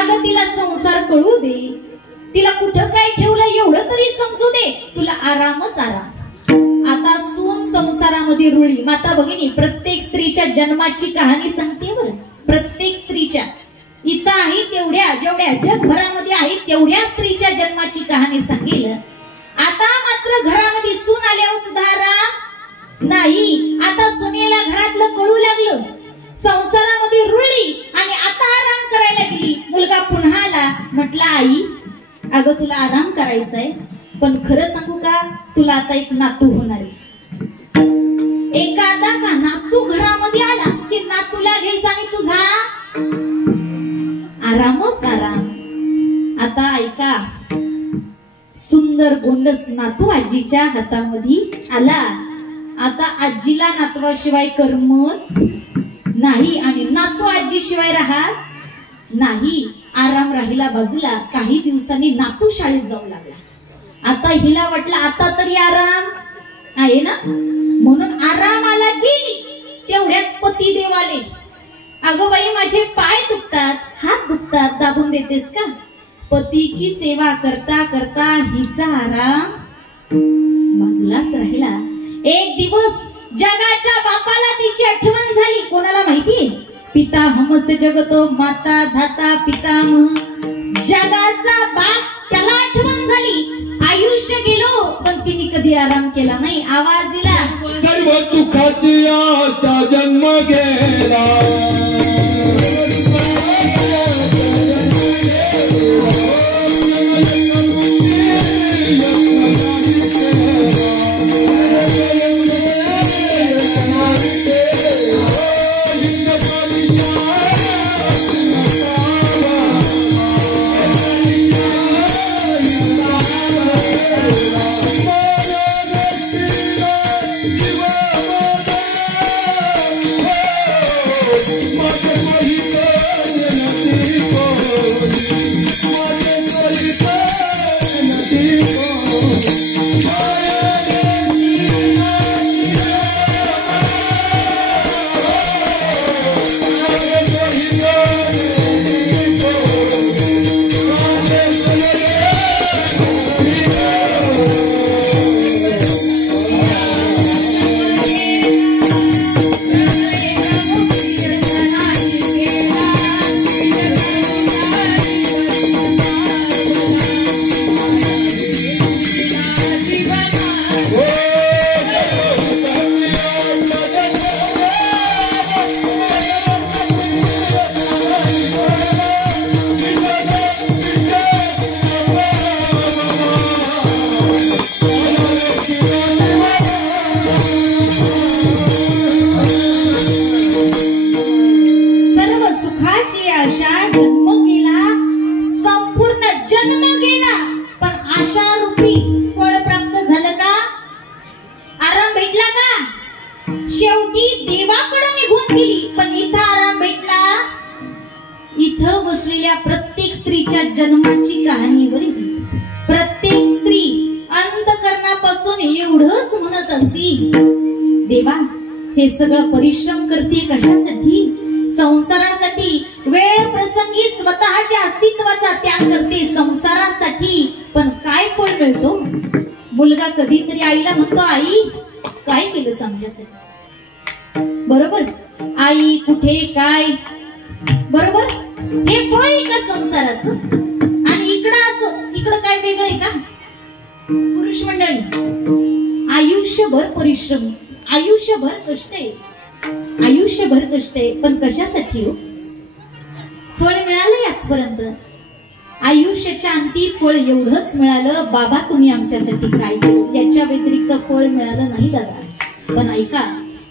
अगं तिला संसार कळू कळू दे, तिला कुठं काय ठेवलं एवढं तरी समजू दे, तुला आरामच आराम. आता सून संसारामध्ये रुळी. माता भगिनी, प्रत्येक स्त्रीच्या जन्माची कहाणी सांगते बरं. प्रत्येक स्त्रीच्या इथं आहे तेवढ्या, जेवढ्या जगभरामध्ये आहेत तेवढ्या स्त्रीच्या जन्माची कहाणी सांगेल. आता मात्र घरामध्ये सून आल्यावर सुद्धा आराम नाही. आता सुनेला घरातलं कळू लागलं, संसारामध्ये रुळली आणि आता आराम करायला गेली. मुलगा पुन्हा आला, म्हटला आई अगं तुला आराम करायचाय, पण खरं सांगू का, तुला आता एक नातू होणार आहे. एखादा का नातू घरामध्ये आला की नातूला घ्यायचा आणि तुझा आरामच आराम. आता ऐका, सुंदर गोंडस नातू आजीच्या हातामध्ये आला. आता आजीला नातवाशिवाय करमत नाही आणि नातू आजी शिवाय राहत नाही. आराम राहिला बाजूला. काही दिवसांनी नातू शाळेत जाऊ लागला. आता हिला वाटलं आता तरी आराम आहे ना, म्हणून आरामाला गेली. तेवढ्यात पती देव आले. अगं बाई माझे पाय दुखतात, हात दुखतात, दाबून देतेस का? पतीची सेवा करता करता हिचा आराम बाजूलाच राहिला. एक दिवस जगाच्या बापाला तिची आठवण झाली. कोणाला माहितीये? पिता हमस्य जगतो माता धाता पितामह. जगाचा बाप त्याला आठवण झाली. आयुष्य गेलो पण तिने कधी आराम केला नाही. आवाज दिला, सर्व सुखाची आशा जन्म गेला. जन्माची कहाणी बरी. प्रत्येक स्त्री अंतःकरणापासून एवढंच म्हणत असती, देवा हे सगळं परिश्रम करते कशासाठी? संसारासाठी. वेळ प्रसंगी स्वतःच्या अस्तित्वाचा त्याग करते संसारासाठी. पण काय फळ मिळतो? मुलगा कधीतरी आईला म्हणतो, आई काय केलं आमच्यासाठी? बरोबर, आई कुठे काय, बरोबर हे फळ आहे का संसाराचं? आणि इकडं असं, इकडं काय वेगळं आहे का? पुरुष मंडळी, आयुष्यभर परिश्रम, आयुष्यभर कष्ट आहे, आयुष्यभर कष्ट आहे, पण कशासाठी हो? फळ मिळालं आजपर्यंत. आयुष्याच्या अंती फळ एवढंच मिळालं, बाबा तुम्ही आमच्यासाठी काय केलं, याच्या व्यतिरिक्त फळ मिळालं नाही दादा. पण ऐका,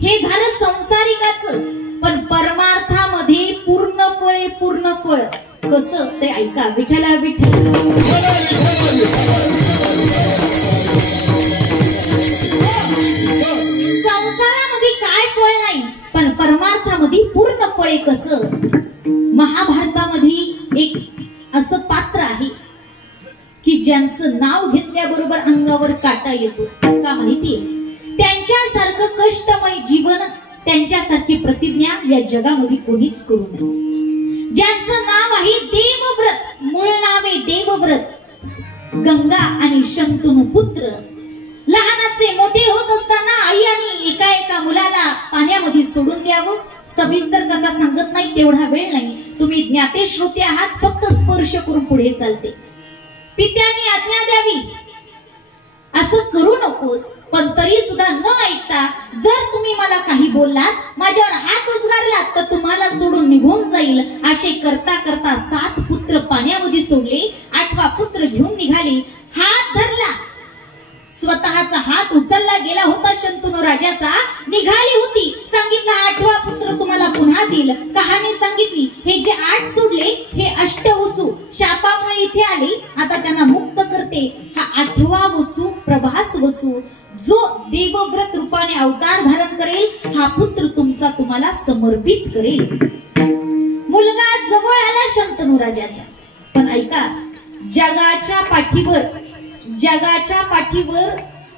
हे झालं संसारिकाचं, पण परमार्थामध्ये पूर्ण फळ, पूर्ण फळ कसं ते ऐका. विठ्ठला विठ्ठल संसारामध्ये काय फळ नाही, पण परमार्थामध्ये पूर्ण फळ कसं? महाभारतामध्ये एक असं पात्र आहे की ज्यांचं नाव घेतल्याबरोबर अंगावर काटा येतो. का माहितीये? त्यांच्यासारखं कष्टमय जीवन, त्यांच्यासारखी प्रतिज्ञा या जगामध्ये कोणीच करू नये. ज्यांचं नाव आहे देवव्रत, मूळ नाव आहे देव गंगा आणि शंतनू पुत्र. लहानाचे मोठे होत असताना आई आणि एका एका मुलाला पाण्यामध्ये सोडून द्यावं. सविस्तर कथा सांगत नाही, तेवढा वेळ नाही. तुम्ही ज्ञाते श्रोते आहात, फक्त स्पर्श करून पुढे चालते. पित्याने आज्ञा द्यावी, असं करू नकोस. पण तरी सुद्धा न ऐकता जर तुम्ही मला काही बोललात, माझ्यावर हात उचललात तर तुम्हाला सोडून निघून जाईल. असे करता करता 7 पुत्र पाण्यामध्ये सोडले. 8वा पुत्र घेऊन निघाले. हात धरला, स्वतःचा हात उचलला गेला होता शंतनू राजाचा. निघाली होती, सांगितलं 8वा पुत्र तुम्हाला पुन्हा देईल. कहाणी सांगितली, हे जे 8 सोडले हे अष्टवसू शापामुळे इथे आले, आता त्यांना मुक्त करते. हा 8वा वसू प्रभास वसू, जो देवव्रत रूपाने अवतार धारण करेल, हा पुत्र तुमचा तुम्हाला समर्पित करेल. मुलगा जवळ आला शंतनू राजाच्या. पण ऐका, जगाच्या पाठीवर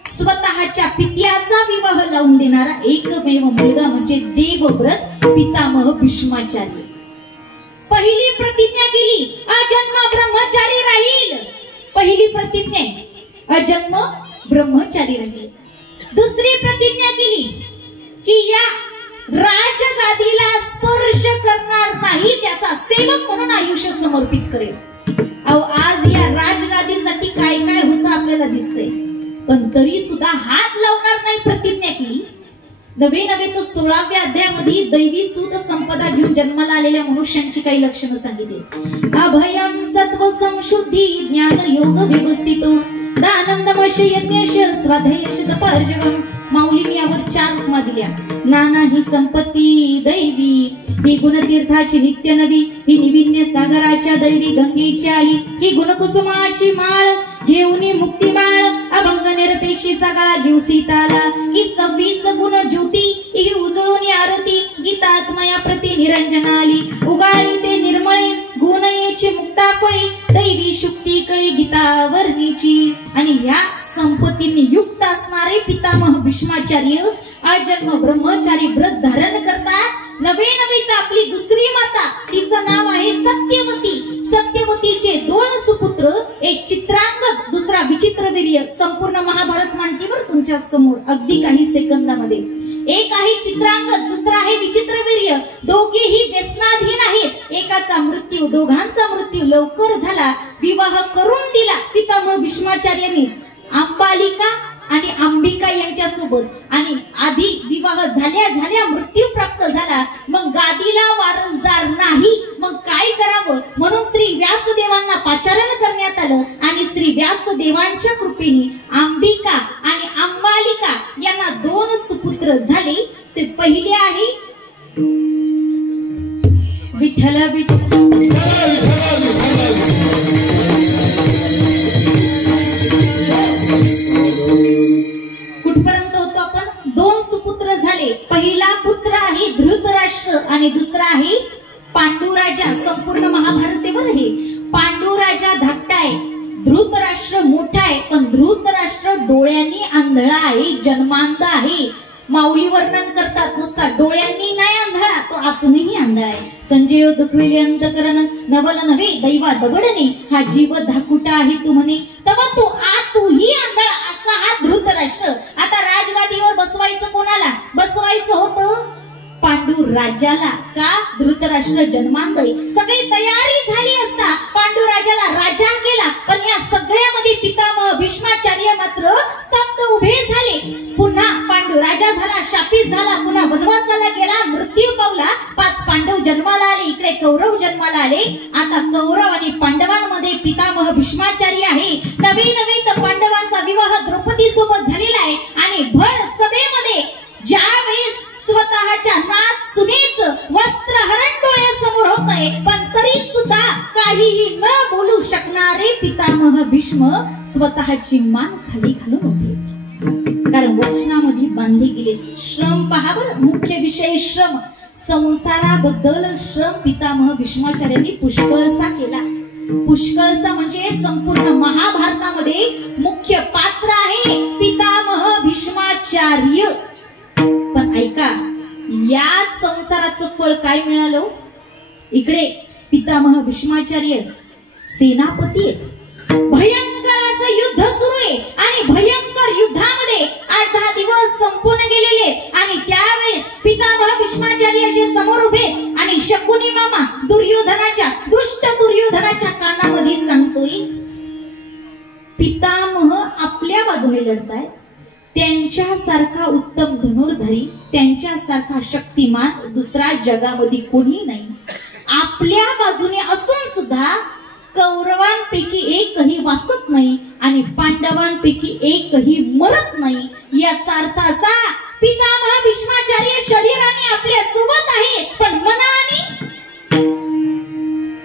स्वतःच्या पित्याचा विवाह लावून देणारा एकमेव मुलगा म्हणजे देवव्रत पितामह भीष्माचार्य. पहिली प्रतिज्ञा केली, अजन्म ब्रह्मचारी राहील. पहिली प्रतिज्ञा, अजन्म ब्रह्मचारी राहील. दुसरी प्रतिज्ञा केली की या राजगादीला स्पर्श करणार नाही, त्याचा सेवक म्हणून आयुष्य समर्पित करेल. आज या राजगादीसाठी काय काय होतं आपल्याला दिसतंय, पण तरी सुद्धा हात लावणार नाही प्रतिज्ञा केली. नवे तर 16व्या अध्यायामध्ये दैवी सूत संपदा घेऊन जन्माला आलेल्या मनुष्यांची काही लक्षणं सांगितली. अभयम सत्व संशुद्धी ज्ञान योग व्यवस्थितो दानम दमश यज्ञश स्वाध्यायश तपर्जवम. माऊलीने यावर 4 उपमा दिल्या. नाना ही संपत्ती दैवी, ही गुणतीर्थाची नित्य नवी, ही निविन्य सागराच्या दैवी गंगेची आली, ही गुणकुसुमाची माळ घेऊन मुक्ती बाळ, अभंग निरपेक्षीचा गळा घेऊ सीताला, ही 26 गुण ज्योती, ही उजळून आरती, गीतात्मया प्रति निरंजना आली, उगाळी ते निर्मळे गुणयेची मुक्तापळी, दैवी शुक्ती कळी गीतावर्णीची. आणि ह्या संपत्तीने युक्त असणारे पितामह भीष्माचार्य अजन्म ब्रह्मचारी व्रत धारण करतात. नवे तर आपली दुसरी माता, तिचं नाव आहे सत्यवती. सत्यवतीचे 2 सुपुत्र, एक चित्रांगद, दुसरा विचित्रवीर्य. संपूर्ण महाभारत मांडतीवर तुमच्या समोर अगदी काही सेकंदामध्ये. एक आहे चित्रांगद, दुसरा आहे विचित्रवीर्य. दोघेही व्यसनाधीन आहेत. एकाचा मृत्यू, दोघांचा मृत्यू लवकर झाला. विवाह करून दिला पितामह भीष्माचार्यांनी अंबालिका आणि अंबिका यांच्या सोबत. आणि आधी विवाह झाल्या मृत्यू प्राप्त झाला. मग गादीला वारसदार नाही, मग काय करावं म्हणून श्री व्यासदेवांना पाचारण करण्यात आलं. आणि श्री व्यासदेवांच्या कृपेने अंबिका आणि अंबालिका यांना 2 सुपुत्र झाले. ते पहिले आहे विठ्ठल विठ्ठल. कुठपर्यंत होतो आपण? 2 सुपुत्र झाले. पहिला पुत्र आहे धृतराष्ट्र आणि दुसरा आहे पांडुराजा. संपूर्ण महाभारतेवर आहे. पांडुराजा धाकटा आहे, धृतराष्ट्र मोठा आहे. पण धृतराष्ट्र डोळ्यांनी आंधळा आहे, जन्मांध आहे. माऊली वर्णन करतात, नुसता डोळ्यांनी नाही आंधळा, तो आतूनही आंधळा आहे. संजय दुखविले अंतकरण नवल नव्हे दैवा दगडणे, हा जीव धाकुटा आहे तू म्हणे, तव तू आतूही आंधळा असा हा धृतराष्ट्र. आता राजगादीवर बसवायचं कोणाला? बसवायचं होतं पांडुराजाला. का? धृतराष्ट्र जन्मांध. सगळी तयारी झाली असता पांडुराजाला राजा केला. पण या सगळ्यामध्ये पितामह भीष्माचार्य मात्र स्तब्ध उभे झाले. पुन्हा पांडुराजा झाला, शापित झाला, पुन्हा वनवासाला गेला, मृत्यू पावला. 5 पांडव जन्माला आले, इकडे कौरव जन्माला आले. आता कौरव आणि पांडवांमध्ये पितामह भीष्माचार्य आहे. नवे तर पांडवांचा विवाह द्रौपदी सोबत झालेला आहे. आणि भर सभेमध्ये ज्यावेळेस स्वतःच्या नाथ सुनेच वस्त्रहरण डोळ्यासमोर होत आहे, पण तरी सुद्धा काहीही न बोलू शकणारे पितामह भीष्म स्वतःची मान खाली घालून उभे. कारण वचनामध्ये बांधले गेले श्रम. पहा बरं, मुख्य विषय श्रम. संसाराबद्दल श्रम पितामह भीष्माचार्यांनी पुष्कळसा केला. पुष्कळसा म्हणजे संपूर्ण महाभारतामध्ये मुख्य पात्र आहे पितामह भीष्माचार्य. पण ऐका, याच संसाराचं फळ काय मिळालं? इकडे पितामह भीष्माचार्य सेनापती, भयंकर असं आहे आणि भयंकर युद्धामध्ये 8-10 दिवस संपून गेलेले आणि त्यावेळेस पितामह भीष्माचार्य असे समोर उभे आणि शकुनी मामा दुष्ट दुर्योधनाच्या कानामध्ये सांगतोय, पितामह आपल्या बाजूने लढताय, त्यांच्यासारखा उत्तम धनुर्धारी, त्यांच्यासारखा शक्तिमान दुसरा जगामध्ये कोणी नाही. आपल्या बाजूने असून सुद्धा कौरवांपैकी एकही वाचत नाही आणि पांडवांपैकी एकही मरत नाही. याचा अर्थ असा, पितामह भीष्माचार्य शरीराने आपल्या सोबत आहे पण मनाने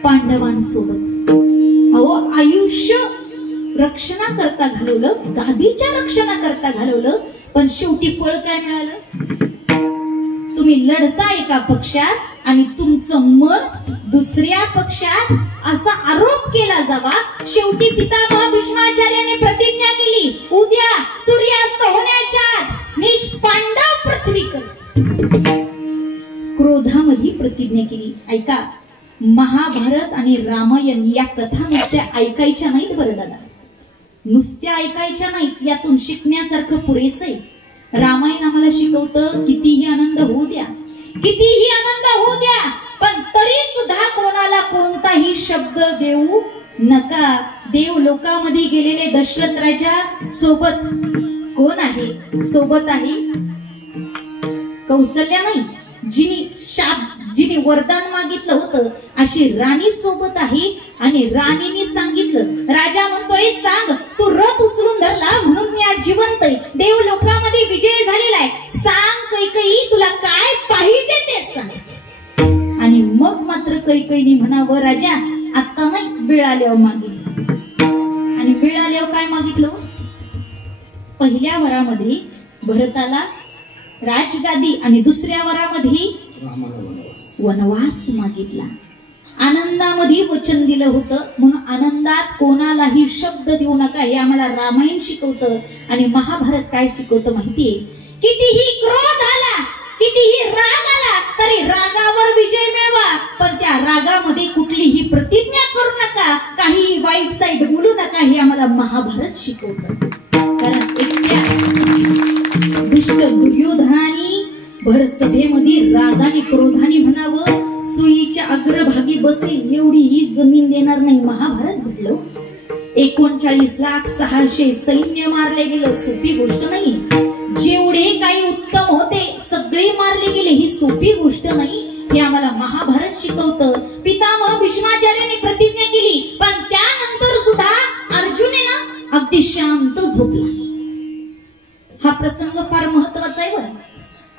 पांडवांसोबत. अहो, आयुष्य रक्षणा करता घालवलं, गादीच्या रक्षणा करता घालवलं, पण शेवटी फळ काय मिळालं? तुम्ही लढता एका पक्षात आणि तुमचं मन दुसऱ्या पक्षात, असा आरोप केला जावा. शेवटी पितामह भीष्माचार्याने प्रतिज्ञा केली, उद्या सूर्यास्त होण्याच्या आत निष्पांडव पृथ्वी कर. क्रोधामध्ये प्रतिज्ञा केली. ऐका, महाभारत आणि रामायण या कथा नुसत्या ऐकायच्या नाहीत बरं दादा, नुसत्या ऐकायच्या नाहीत, यातून शिकण्यासारखं पुरेसं आहे. रामायण आम्हाला शिकवतं, कितीही आनंद होऊ द्या, कितीही आनंद होऊ द्या, पण तरी सुद्धा कोणाला कोणताही शब्द देऊ नका. देव लोकामध्ये गेलेले दशरथ राजा सोबत कोण आहे? सोबत आहे कौसल्या नाही, जिने वरदान मागितलं होतं अशी राणी सोबत आहे. आणि राणीने सांगितलं, राजा म्हणतोय सांग, तू रथ उचलून धरला म्हणून मी आज जिवंत आहे, देव लोकांमध्ये विजय झालेला आहे, सांग कैकेयी तुला काय पाहिजे ते सांग. आणि मग मात्र कैकेयीने म्हणावं, राजा आता नाही, वेळ आल्यावर मागितलं. आणि वेळ आल्यावर काय मागितलं? पहिल्या वरामध्ये भरताला राजगादी आणि दुसऱ्या वरामध्ये वनवास मागितला. आनंदामध्ये वचन दिलं होतं, म्हणून आनंदात कोणालाही शब्द देऊ नका हे आम्हाला रामायण शिकवतं. आणि महाभारत काय शिकवतं माहितीये? कितीही क्रोध आला, कितीही राग आला तरी रागावर विजय मिळवा, पण त्या रागामध्ये कुठलीही प्रतिज्ञा करू नका, काही वाईट साईड बोलू नका, हे आम्हाला महाभारत शिकवतं. कारण एकट्या दुष्ट दुर्योधनाने भर सभेमध्ये रागाने क्रोधाने म्हणावं, सुईच्या अग्रभागी बसेल एवढी ही जमीन देणार नाही. महाभारत घडलं, 39,600 सैन्य मारले गेलं, सोपी गोष्ट नाही. जेवढे काही उत्तम होते सगळे मारले गेले, ही सोपी गोष्ट नाही. हे आम्हाला महाभारत शिकवतं. पितामह भीष्माचार्याने प्रतिज्ञा केली, पण त्यानंतर सुद्धा अर्जुने ना अगदी शांत झोपला. हा प्रसंग फार महत्वाचा आहे बरं.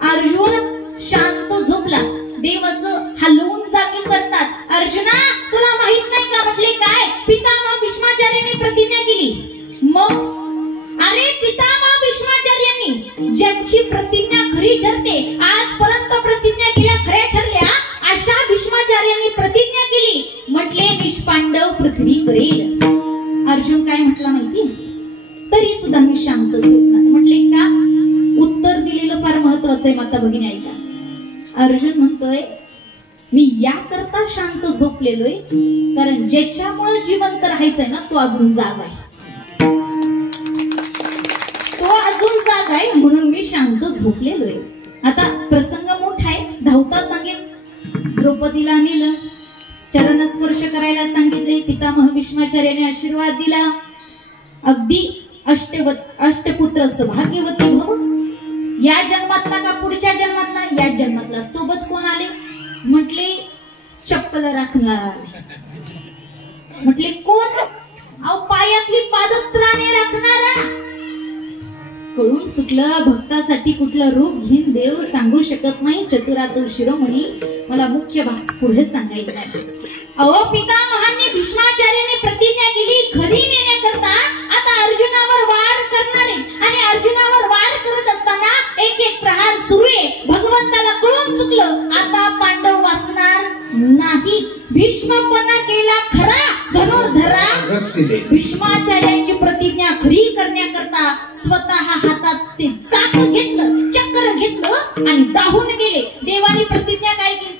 अर्जुन शांत झोपला. देव असं हलवून जागे करतात, अर्जुना तुला माहित नाही का? म्हटले काय? पितामह भीष्माचार्याने प्रतिज्ञा केली. मग अरे पितामह भीष्माचार्यांनी ज्यांची प्रतिज्ञा खरी ठरते, आजपर्यंत प्रतिज्ञा केल्या खऱ्या ठरल्या, अशा भीष्माचार्यांनी प्रतिज्ञा केली, म्हटले निष्पांडव पृथ्वी करेल. अर्जुन काय म्हटला माहिती? तरी सुद्धा मी शांत झोपणार. म्हटले का? उत्तर दिलेलं फार महत्वाचं आहे माता भगिनी, ऐका. अर्जुन म्हणतोय, मी या करता शांत झोपलेलोय कारण ज्याच्यामुळे जिवंत राहायचंय ना तो अजून जागा आहे, तो अजून जागा आहे, म्हणून मी शांत झोपलेलोय. आता प्रसंग मोठा आहे, धावता सांगेल. द्रौपदीला नेलं, चरण स्पर्श करायला सांगितले, पितामह भीष्माचार्याने आशीर्वाद दिला. अगदी अष्टपुत्र सौभाग्यवती भव. या जन्मातला का पुढच्या जन्मातला? या जन्मातला. सोबत कोण आले? म्हटले चप्पल राखणार आले. म्हटले कोण? अहो पायातली पादत्राणे राखणारा. कळून चुकलं, भक्तासाठी कुठलं रूप घेऊन देव सांगू शकत नाही. चतुरातुर शिरोमणी, मला मुख्य भाग पुढे सांगायचा आहे. अहो पितामहांनी भीष्माचार्याने प्रतिज्ञा केली खरी नेण्याकरता आता अर्जुनावर वार करणार आहे. आणि अर्जुनावर वार करत असताना एक एक प्रहार सुरू आहे. भगवंताला कळून चुकलं, आता पांडव वाचणार नाही. भीष्मपणा केला खरा धनुर्धरा. भीष्माचार्यांची प्रतिज्ञा खरी करण्याकरता स्वतः हातात ते चाक घेतलं, चक्र घेतलं आणि धावून गेले. देवाने प्रतिज्ञा काय केली?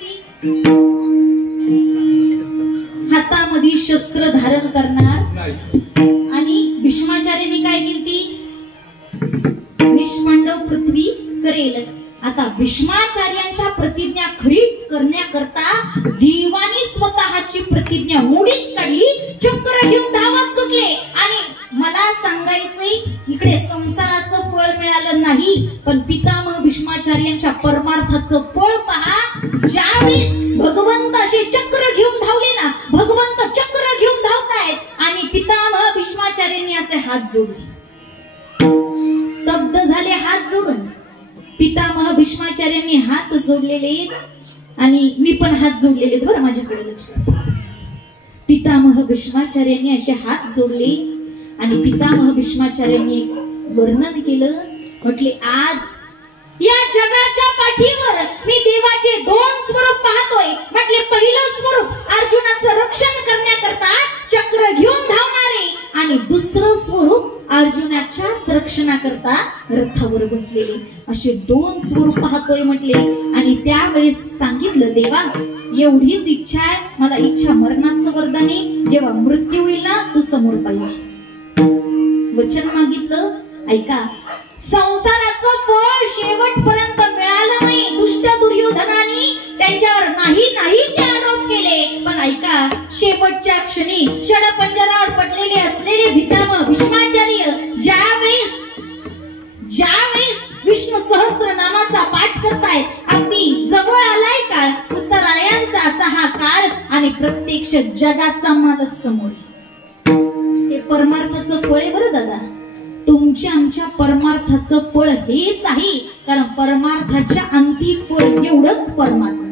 हातामध्ये शस्त्र धारण करणार. आणि भीष्माचार्यांनी काय केलं? भीष्माचार्यांच्या प्रतिज्ञा खरी करण्याकरता देवानी स्वतःची प्रतिज्ञा मोडीच काढली, चक्र घेऊन धावत सुटले. आणि मला सांगायचंय, इकडे संसाराचं फळ मिळालं नाही, पण पितामह भीष्माचार्यांच्या परमार्थाचं फळ पहा. ज्यावेळेस भगवंत असे चक्र घेऊन धावले ना, भगवंत चक्र घेऊन धावतायत आणि पितामह भीष्माचार्यांनी असे हात जोडले, स्तब्ध झाले हात जोडून. पितामह भीष्माचार्यांनी हात जोडलेले आणि मी पण हात जोडलेले, बरं माझ्याकडे लक्ष. पितामह भीष्माचार्यांनी असे हात जोडले आणि पितामह भीष्माचार्यांनी वर्णन केलं. म्हटले, आज या जगाच्या पाठीवर मी देवाचे दोन स्वरूप पाहतोय. म्हटले, पहिलं स्वरूप अर्जुनाचं रक्षण करण्याकरता चक्र घेऊन धावणारे आणि दुसरं स्वरूप अर्जुनाच्याच रक्षणाकरता रथावर बसलेले, असे दोन स्वरूप पाहतोय म्हटले. आणि त्यावेळेस सांगितलं, देवा एवढीच इच्छा आहे मला, इच्छा मरणाचं वरदान आहे, जेव्हा मृत्यू होईल ना तू समोर पाहिजे. वचन मागितलं. ऐका, संसाराचं फळ शेवटपर्यंत मिळालं नाही. दुष्ट दुर्योधनाने त्यांच्यावर नाही ते आरोप केले, पण ऐका, शेवटच्या क्षणी षडपंजरावर पडलेले असलेले पितामह भीष्माचार्य ज्यावेळेस विष्णू सहस्त्रनामाचा पाठ करतायत, अगदी जवळ आलाय काळ, उत्तरायणचा असा हा काळ आणि प्रत्यक्ष जगाचा मालक समोर. हे परमार्थाचं फळ आहे बरं दादा. तुमच्या आमच्या परमार्थाचं फळ हेच आहे, कारण परमार्थाच्या अंतिम फळ एवढंच परमात्मा.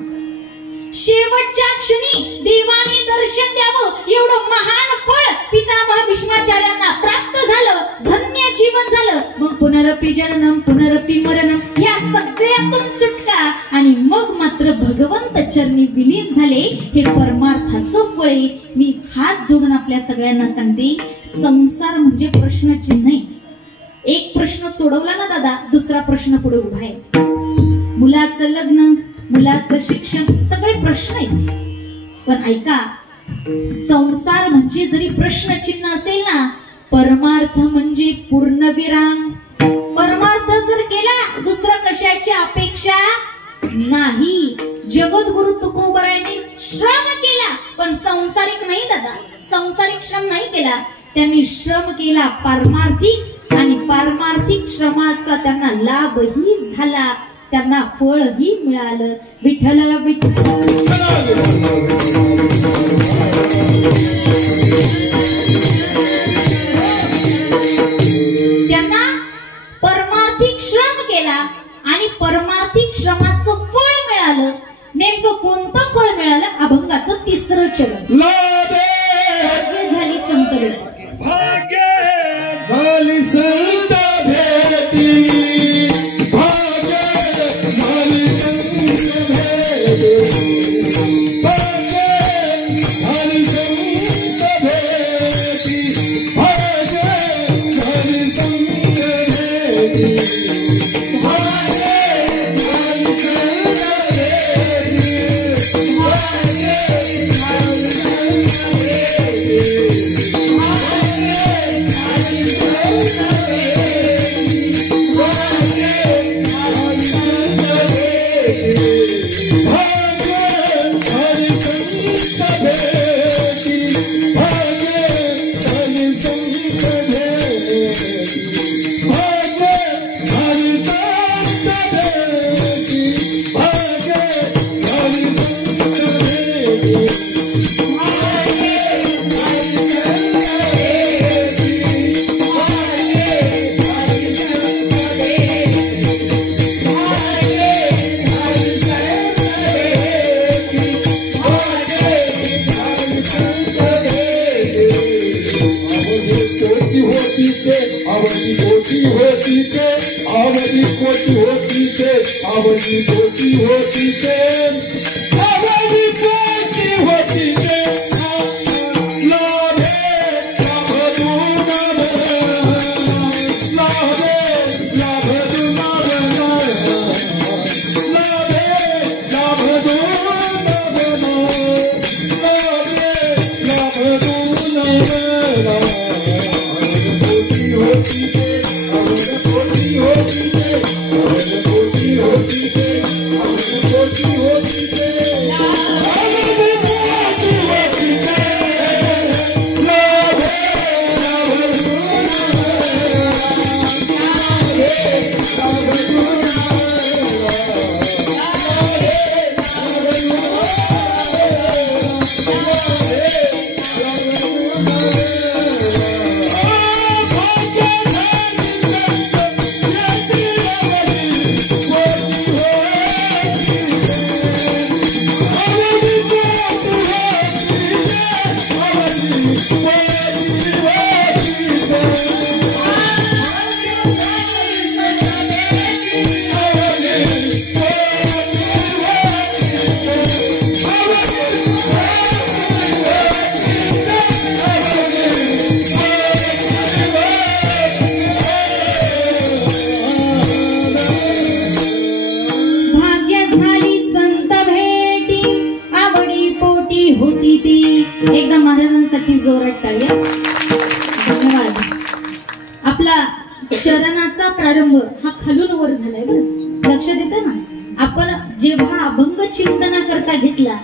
शेवटच्या क्षणी देवाने दर्शन द्यावं एवढं महान फळ पितामह भीष्माचार्यांना प्राप्त झालं. धन्य जीवन झालं. मग पुनरपि जननम पुनरपि मरणम या सगळ्यातून सुटका आणि मग मात्र भगवंत चरणी विलीन झाले. हे परमार्थाचं फळ आहे. मी हात जोडून आपल्या सगळ्यांना सांगते, संसार म्हणजे प्रश्नचिन्ह आहे. एक प्रश्न सोडवला ना दादा, दुसरा प्रश्न पुढे उभा आहे. मुलाचं लग्न, मुलाचं शिक्षण, सगळे प्रश्न आहेत. पण ऐका, संसार म्हणजे जरी प्रश्नचिन्ह असेल ना, परमार्थ म्हणजे पूर्णविराम. परमार्थ जर केला, दुसरं कशाची अपेक्षा नाही. जगद्गुरु तुकोबरायांनी श्रम केला, पण सांसारिक नाही दादा, सांसारिक श्रम नाही केला. त्यांनी श्रम केला पारमार्थिक, आणि पारमार्थिक श्रमाचा त्यांना लाभही झाला, त्यांना फळही मिळालं. विठ्ठल विठ्ठल. त्यांना परमार्थिक श्रम केला आणि परमार्थिक श्रमाचं फळ मिळालं. नेमकं कोणतं फळ मिळालं? अभंगाचं तिसरं चरण. भाग्य झाली संत भेटी, भाग्य झाली संत भेटी, भाग्य झाली संत भेटी, भाग्य झाली संत भेटी, भाग्य झाली संत भेटी, भाग्य झाली संत भेटी, भाग्य झाली संत भेटी. आवडी होती होती ते, आवडी होती होती ते, लाभे लाभदू लाभे लाभदू लाभे लाभदू लाभे लाभदू होती होती ते, आवडी होती होती ते, आवडी होती होती ते. एकदा महाराजांसाठी जोरात टाळ्या. धन्यवाद. आपला चरणाचा प्रारंभ हा खालून वर झालाय बरं, लक्ष देतं ना. आपण जेव्हा अभंग चिंतना करता घेतला,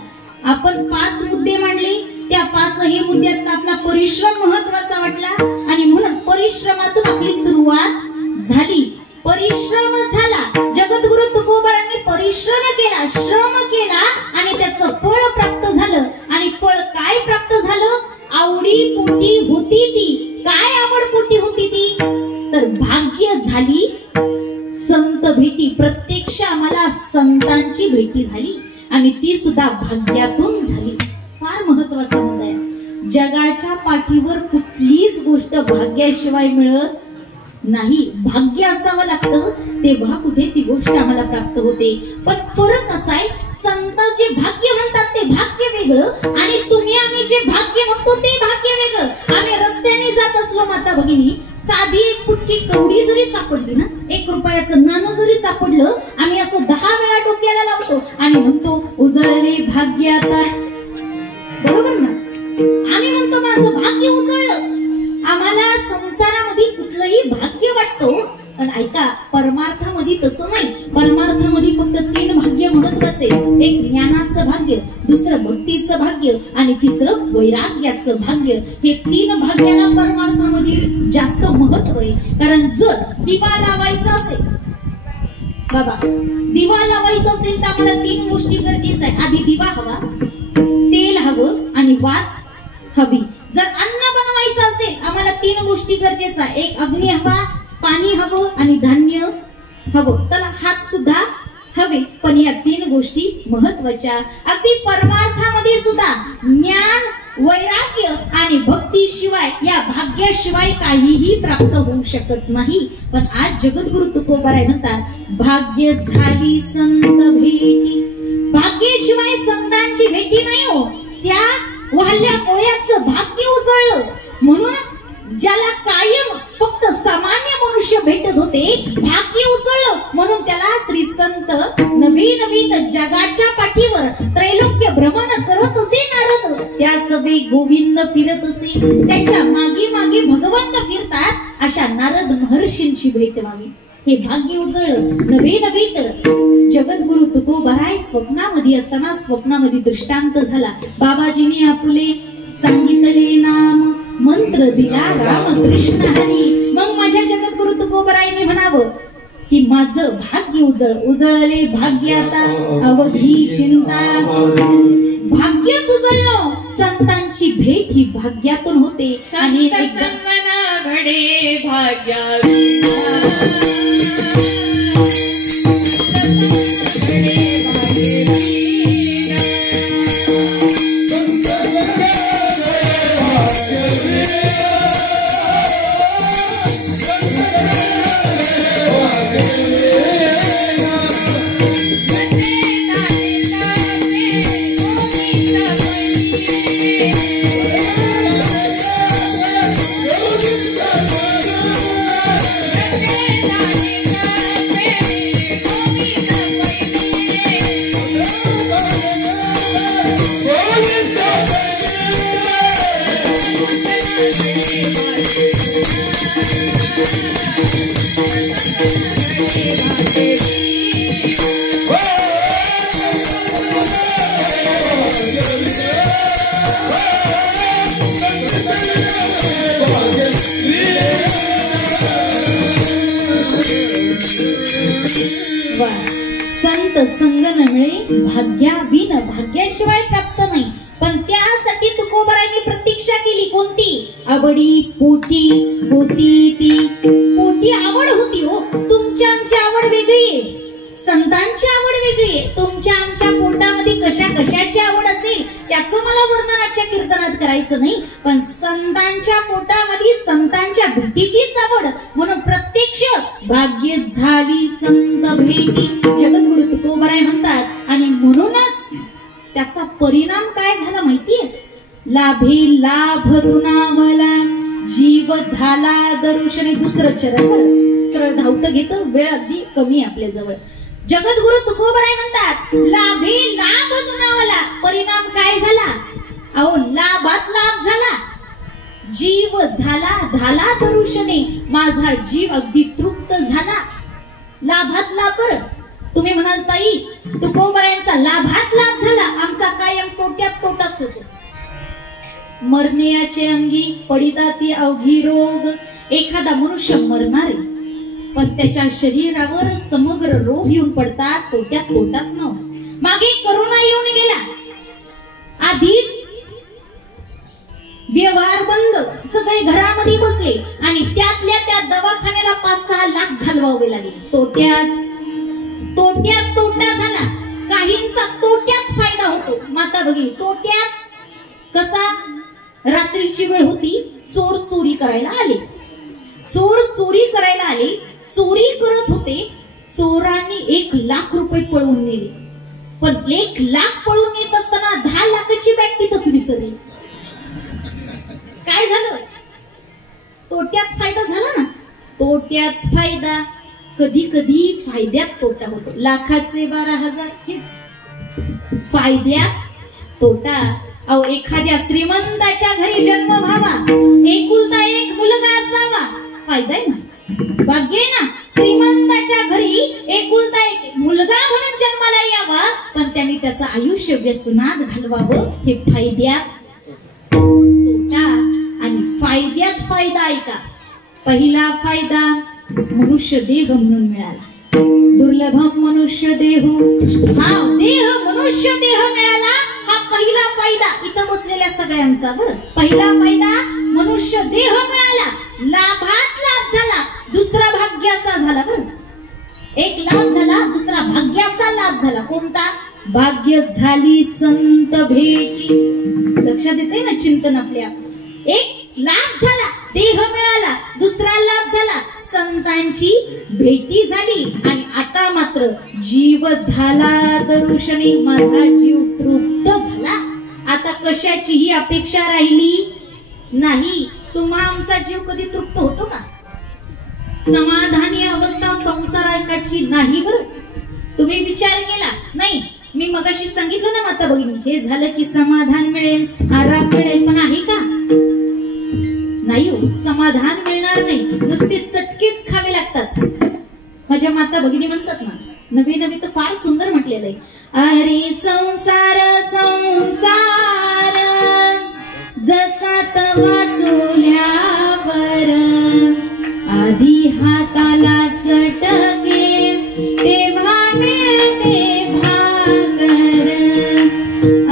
आपण 5 मुद्दे मांडले. त्या 5ही मुद्द्यात आपला परिश्रम महत्वाचा वाटला आणि म्हणून परिश्रमातून आपली सुरुवात झाली. परिश्रम झाला. जगद्गुरु तुकोबारांनी परिश्रम केला, श्रम केला आणि त्याचं फळ प्राप्त झालं. आणि फळ काय प्राप्त झालं? आवडी पोटी होती ती. काय आवड पोटी होती ती? तर भाग्य झाली संत भेटी. प्रत्यक्ष आम्हाला संतांची भेटी झाली आणि ती सुद्धा भाग्यातून झाली. फार महत्वाचा मुद्दा आहे. जगाच्या पाठीवर कुठलीच गोष्ट भाग्याशिवाय मिळत नाही. भाग्य असावं लागतं, तेव्हा कुठे ती गोष्ट आम्हाला प्राप्त होते. पण फरक असा आहे, संत जे भाग्य म्हणतात ते भाग्य वेगळं आणि तुम्ही आम्ही जे भाग्य म्हणतो ते भाग्य वेगळं. आम्ही रस्त्याने जात असलो माता भगिनी, साधी एक फुटकी कवडी जरी सापडली ना, 1 रुपयाचं नाणं जरी सापडलं, आम्ही असं 10 वेळा डोक्याला लावतो आणि म्हणतो उजळले भाग्य आता. बरोबर ना? आम्ही म्हणतो माझं भाग्य उजळलं. आम्हाला संसारामध्ये कुठलंही भाग्य वाटतो, पण ऐका, परमार्थामध्ये तसं नाही. परमार्थामध्ये फक्त 3 भाग्य महत्वाचे. एक ज्ञानाचं भाग्य, दुसरं भक्तीचं भाग्य आणि तिसरं वैराग्याचं भाग्य. हे 3 भाग्याला परमार्थामध्ये जास्त महत्व आहे. कारण जर दिवा लावायचा असेल, बाबा दिवा लावायचा असेल तर आम्हाला 3 गोष्टी गरजेच्या आहेत. आधी दिवा हवा, तेल हवं आणि वात हवी. जर अन्न बनवायचं असेल आम्हाला 3 गोष्टी गरजेच्या. एक अग्नी हवा, पाणी हवं आणि धान्य हवं. त्याला हात सुद्धा हवे. पण या 3 गोष्टी महत्वाच्या. अगदी परमार्थामध्ये सुद्धा ज्ञान, वैराग्य आणि भक्तीशिवाय, या भाग्याशिवाय काहीही प्राप्त होऊ शकत नाही. पण आज जगद्गुरु तुकोबाराय म्हणतात भाग्य झाली संत भेटी. भाग्याशिवाय संतांची भेटी नाही हो. त्या वाहल्या कोळ्याचं भाग्य उजळलं. म्हणून ज्याला कायम फक्त सामान्य मनुष्य भेटत होते, भाग्य उजळलं म्हणून त्याला श्री संत नवीन नवीन जगाच्या पाठीवर त्रैलोक्य भ्रमण करत असे नारद. त्या सभे गोविंद फिरत असे, त्याच्या मागे मागे भगवंत फिरतात. अशा नारद महर्षींची भेट व्हावी, हे भाग्य उजळलं. नवे नवे तर जगद्गुरु तुकोबाराय स्वप्नामध्ये असताना स्वप्नामध्ये दृष्टांत झाला. बाबाजीने आपुले सांगितले नाम, मंत्र दिला राम कृष्ण हरी. मग माझ्या जगद्गुरु तुकोबारायने म्हणावं की माझं भाग्य उजळले भाग्य आता अवघी चिंता. भाग्यच उजळलं. संतांची भेट ही भाग्यातून होते. आणि संगना घडे भाग्या संत संग न मिळे भाग्या बिन. भाग्याशिवाय प्राप्त नाही. पण त्यासाठी तुकोबारांनी प्रतीक्षा केली. कोणती? आवडी पोटी होती ती. पोटी आवड होती हो. तुमची आमची आवड वेगळी आहे, संतांची आवड वेगळी आहे. तुमच्या आमच्या पोटामध्ये कशाची आवड असेल त्याचं मला वर्णनाच्या कीर्तनात करायचं नाही, पण संतांच्या पोटामध्ये संतांच्या भेटीचीच आवड, म्हणून प्रत्यक्ष भाग्य झाली संत भेटी जगद्गुरु तुकोबराय म्हणतात. आणि म्हणूनच त्याचा परिणाम काय झाला माहितीये? लाभे लाभ तुनावला जीव झाला दर्शने. दुसरं चरण सरळ धावतं घेतं, वेळ अगदी कमी आपल्या जवळ. जगद्गुरु तुकोबराय म्हणतात लाभे लाभ तुनावला. परिणाम काय झाला? अहो लाभात लाभ झाला, जीव झाला झाला दर्शने. माझा जीव अगदी तृप्त झाला. लाभात लाभ. तुम्ही म्हणाल ताई तुकोबरायांचा लाभात लाभ झाला, आमचा कायम तोट्यात तोटाच होतो. मरण्याचे अंगी पडिता ती अवघी रोग. एखादा मनुष्य मरणारे, पण त्याच्या शरीरावर समग्र रोग येऊन पडतात, तोट्यात तोटाच नव्हता. मागे करोना येऊन गेला, आधीच व्यवहार बंद, सगळे घरामध्ये बसले आणि त्यातल्या त्या दवाखान्याला 5-6 लाख घालवावे लागले. तोट्यात तोट्यात तोटा झाला. काहींचा तोट्यात फायदा होतो. माता भगिनी तोट्यात कसा? रात्रीची वेळ होती, चोर चोरी करायला आले. चोर चोरी करायला आले, चोरी करत होते. चोरांनी 1 लाख रुपये पळवून नेले, पण 1 लाख पळून येत असताना 10 लाखाची बॅग तिथंच विसरली. काय झालं? तोट्यात फायदा झाला ना. तोट्यात फायदा. कधी कधी फायद्यात तोटा होतो. लाखाचे 12,000 हेच फायद्यात तोटा. अहो एखाद्या श्रीमंताच्या घरी जन्म व्हावा, एकुलता एक मुलगा असावा, फायदा आहे ना, भाग्य आहे ना. श्रीमंताच्या घरी एकुलता एक मुलगा म्हणून जन्माला यावा, पण त्यांनी त्याचं आयुष्य व्यसनात घालवावं, हे फायद्यात तोटा. आणि फायद्यात फायदा ऐका. पहिला फायदा मनुष्य देह म्हणून मिळाला. दुर्लभम मनुष्य देह. हा देह मनुष्य देह मिळाला, हा पहिला फायदा इथं बसलेल्या सगळ्यांचा. बरं, पहिला फायदा मनुष्य देह मिळाला, लाभात लाभ झाला. दुसरा भाग्याचा झाला. बरं, एक लाभ झाला, दुसरा भाग्याचा लाभ झाला. कोणता? भाग्य झाली संत भेटी. लक्षात येते ना चिंतन आपल्या? एक लाभ झाला, देह मिळाला. दुसरा लाभ झाला, संतांची भेटी झाली. आणि आता मात्र जीव झाला दर्शने. माझा जीव तृप्त झाला. आता कशाचीही अपेक्षा राहिली नाही. तुम्हा आमचा जीव कधी तृप्त होतो का? समाधानी अवस्था संसाराची नाही. बरं, तुम्ही विचार केला नाही? मी मगाशी सांगितलं ना माता भगिनी, हे झालं की समाधान मिळेल, आराम मिळेल, पण आहे का? नाही हो, समाधान मिळणार नाही. नुसते चटकेच खावे लागतात. माझ्या माता भगिनी म्हणतात ना, नवी नवी तर फार सुंदर म्हटलेलं आहे. अरे संसार संसार जसा तवा चुल्यावर, आधी हाताला चटके तेव्हा मिळते भाकर.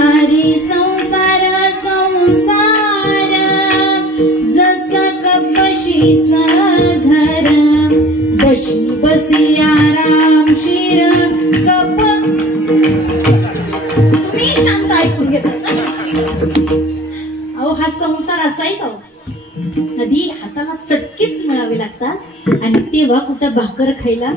अरे संसार संसार जसं कपशीचं घर, बशी बसी आरामशीर कप. तुम्ही शांत ऐकून घेतात ना? अहो हा संसार असा आहे का? कधी हाताला चटकेच मिळावे लागतात आणि तेव्हा कुठं भाकर खायला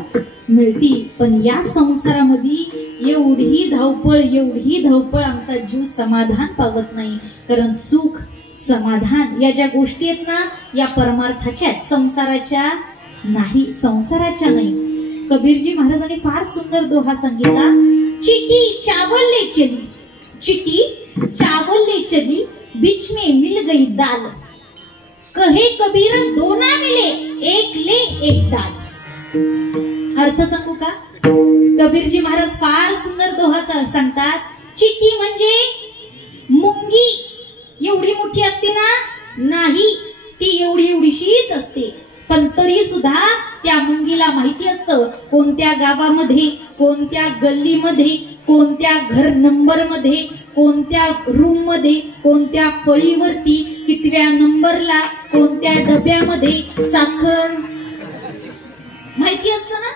मिळती. पण या संसारामध्ये एवढी धावपळ आमचा जीव समाधान पावत नाही. कारण सुख समाधान या ज्या गोष्टी आहेत ना, या परमार्थाच्या, संसाराच्या नाही, संसाराच्या नाही. कबीरजी महाराजांनी फार सुंदर दोहा सांगितला. चिटी चावल ले चली, चिटी चावल ले चली, बीच में मिल गई दाल. कहे कबीर दोना मिले, एक ले एक दाल. अर्थ सांगू का? कबीरजी महाराज फार सुंदर दोहा सांगतात. चिटी म्हणजे मुंगी. एवढी मोठी असते ना? नाही, ती एवढीशीच असते. पण तरी सुद्धा त्या मुंगीला माहिती असतं कोणत्या गावामध्ये, कोणत्या गल्लीमध्ये, कोणत्या घर नंबर मध्ये, कोणत्या रूम मध्ये, कोणत्या फळीवरती, कितव्या नंबरला, कोणत्या डब्यामध्ये साखर माहिती असतं ना.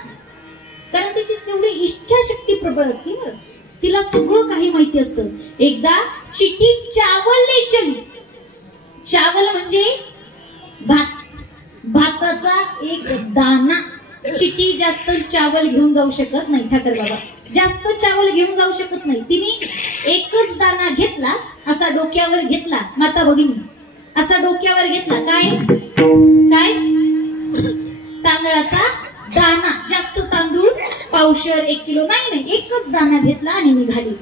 कारण तिची तेवढी इच्छाशक्ती प्रबळ असते. तिला सगळं काही माहिती असतं. एकदा चिटी चावलने चली. चावल म्हणजे भात, भाताचा एक दाना. चिटी जास्त चावल घेऊन जाऊ शकत नाही. ठाकर बाबा जास्त चावल घेऊन जाऊ शकत नाही. तिने एकच दाना घेतला, असा डोक्यावर घेतला. माता भगिनी असा डोक्यावर घेतला. काय काय तांदळाचा दाना. जास्त तांदूळ पावशर 1 किलो नाही, एकच दाना घेतला आणि निघाली.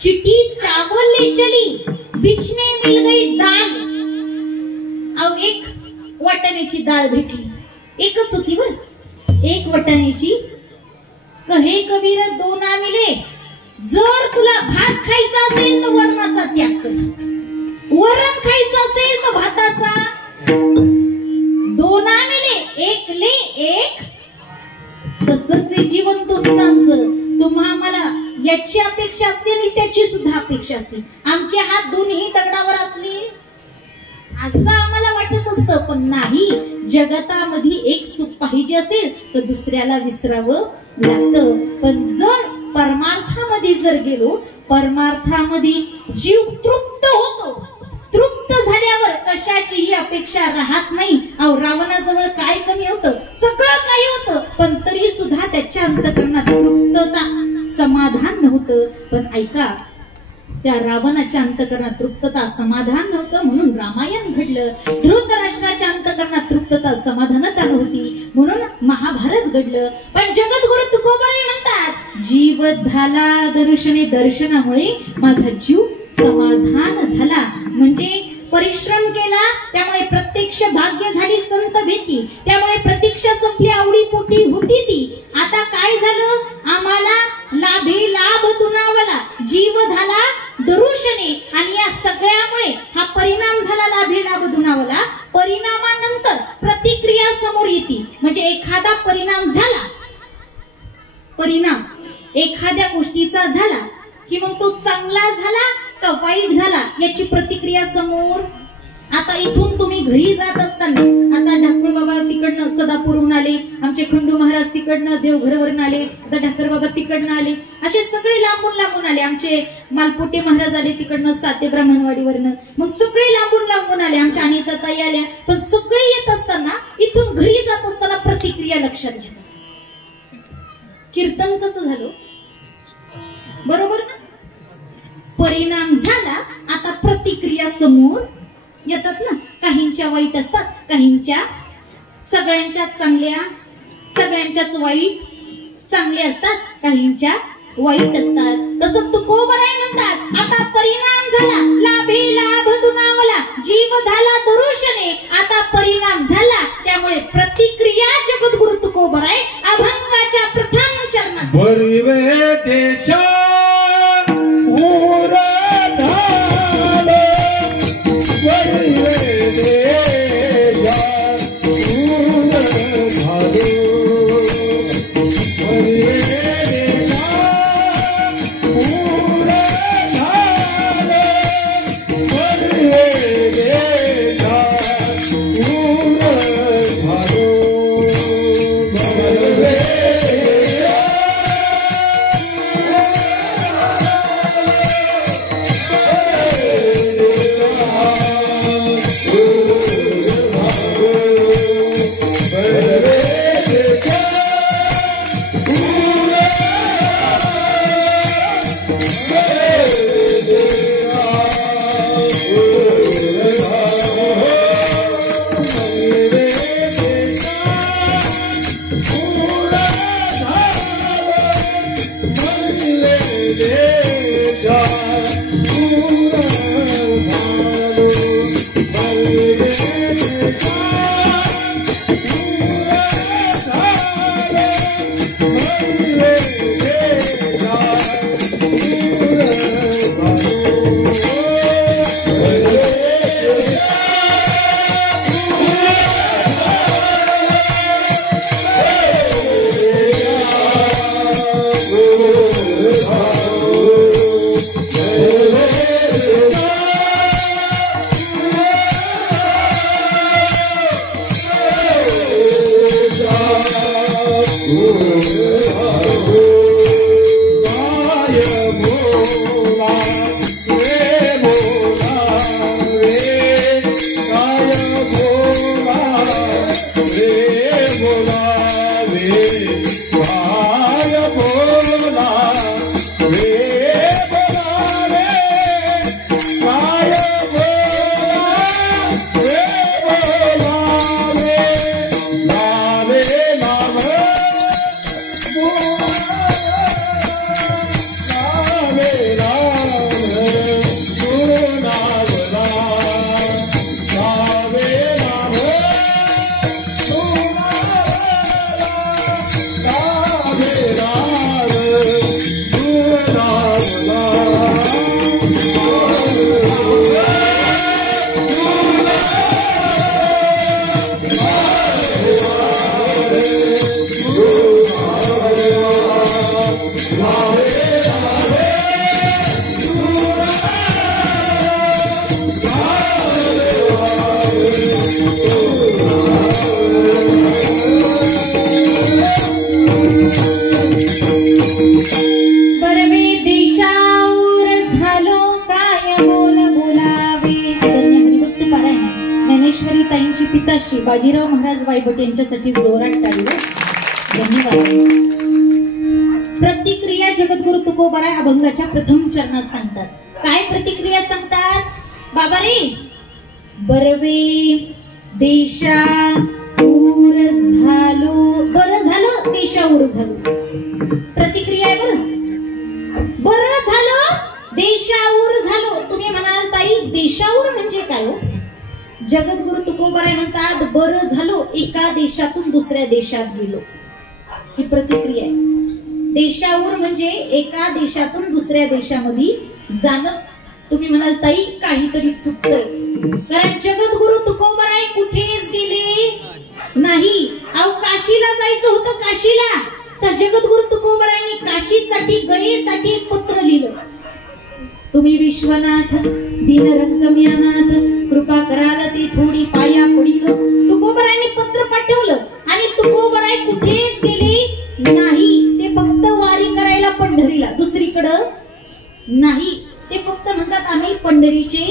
चिटी चावल ले चली, बिचने मिल गई दाल. अहो एक वाटाण्याची डाळ भेटली. एकच होती बर, एक वाटाण्याची. कहे कबीर दोना मिले. जर तुला भात खायचा असेल तर वरणाचा त्याग कर, वरण खायचं असेल तर भाताचा. दोना मिले एक ले एक. तसंच जीवन तुमचं आमचं. तुम्हा मला याची अपेक्षा असते आणि त्याची सुद्धा अपेक्षा असते. आमचे हात दोन्ही दगडावर असले असं आम्हाला वाटत असतं, पण नाही. जगतामध्ये एक सुख पाहिजे असेल तर दुसऱ्याला विसरावं लागतं. पण जर परमार्थामध्ये जर गेलो, परमार्थामध्ये जीव तृप्त होतो. तृप्त झाल्यावर कशाचीही अपेक्षा राहत नाही. अहो रावणाजवळ काय कमी होतं? सगळं काही होतं, पण तरी सुद्धा त्याच्या अंतःकरणात तृप्तता, समाधान नव्हतं. पण ऐका, त्या रावणाच्या अंतःकरणात तृप्तता, समाधान नव्हतं म्हणून रामायण घडलं. धृतराष्ट्राच्या अंतःकरणात तृप्तता, समाधानता नव्हती म्हणून महाभारत घडलं. पण जगद्गुरु तुकोबाराय म्हणतात, जीव झाला दर्शने, दर्शनामुळे माझा जीव समाधान झाला. म्हणजे परिश्रम केला त्यामुळे प्रत्यक्ष भाग्य झाली संत भीती. त्यामुळे प्रतीक्षा संपली, आवडी पोटी होती ती. आता काय झालं? आम्हाला लाभे लाभ तुनावला, जीव झाला दरुशने. आणि या सगळ्यामुळे हा परिणाम झाला, लाभे लाभ तुनावला. परिणामानंतर प्रतिक्रिया समोर येते. म्हणजे एखादा परिणाम झाला, परिणाम एखाद्या गोष्टीचा झाला की मग तो चांगला झाला का वाईट झाला याची प्रतिक्रिया समोर. आता इथून तुम्ही घरी जात असताना, आता ठाकर बाबा तिकडनं सदापूरहून आले, आमचे खंडू महाराज तिकडनं देवघरवरून आले, आता ठाकर बाबा तिकडनं आले, असे सगळे लांबून लांबून आले. आमचे मालपोटे महाराज आले तिकडनं साते ब्राह्मणवाडीवरनं. मग सगळे लांबून लांबून आले. आमच्या अनिता ताई आल्या. पण सगळे येत असताना, इथून घरी जात असताना प्रतिक्रिया लक्षात घ्या. कीर्तन कसं झालं बरोबर ना? परिणाम झाला, आता प्रतिक्रिया समोर येतात ना. काहींच्या वाईट असतात, काहींच्या, सगळ्यांच्या चांगल्या, सगळ्यांच्याच वाईट, चांगले असतात, काहींच्या वाईट असतात. तसं तुकोबाराय म्हणतात, आता परिणाम झाला, लाभे लाभ तुनावला, जीव झाला दरुशने. आता परिणाम झाला त्यामुळे प्रतिक्रिया जगद्गुरु तुकोबाराय अभंगाच्या प्रथम चरणात. वरिवे देशा परमेश्वरी ताईंची पिताश्री बाजीराव महाराज वायबट यांच्यासाठी जोरात टाळी. धन्यवाद. प्रतिक्रिया जगद्गुरु तुकोबाराय अभंगाच्या प्रथम चरणात सांगतात. काय प्रतिक्रिया सांगतात? बाबा रे, बरवे देशाऊर झालो, बरं झालं देशाऊर झालो. प्रतिक्रिया आहे बरं झालं देशाऊर झालो. तुम्ही म्हणाल ताई देशाऊर म्हणजे काय हो? जगद्गुरु तुकोबाराय म्हणतात बरं झालो एका देशातून दुसऱ्या देशात गेलो. ही प्रतिक्रिया आहे. देशाऊर म्हणजे एका देशातून दुसऱ्या देशामध्ये जाणं. तुम्ही म्हणाल ताई काहीतरी चुकतंय, कारण जगद्गुरु तुकोबाराय कुठेच गेले नाही. अहो काशीला जायचं होतं, काशीला, तर जगद्गुरु तुकोबारायांनी काशीसाठी गयेसाठी एक पत्र लिहिलं. तुम्ही विश्वनाथ दीनरंगम्यानाथ कृपा कराल ती थोडी पाया पडील. तुकोबारायांनी पत्र पाठवलं आणि तुकोबाराय कुठेच गेले नाही. ते फक्त वारी करायला पंढरीला, दुसरीकडं नाही. ते फक्त म्हणतात आम्ही पंढरीचे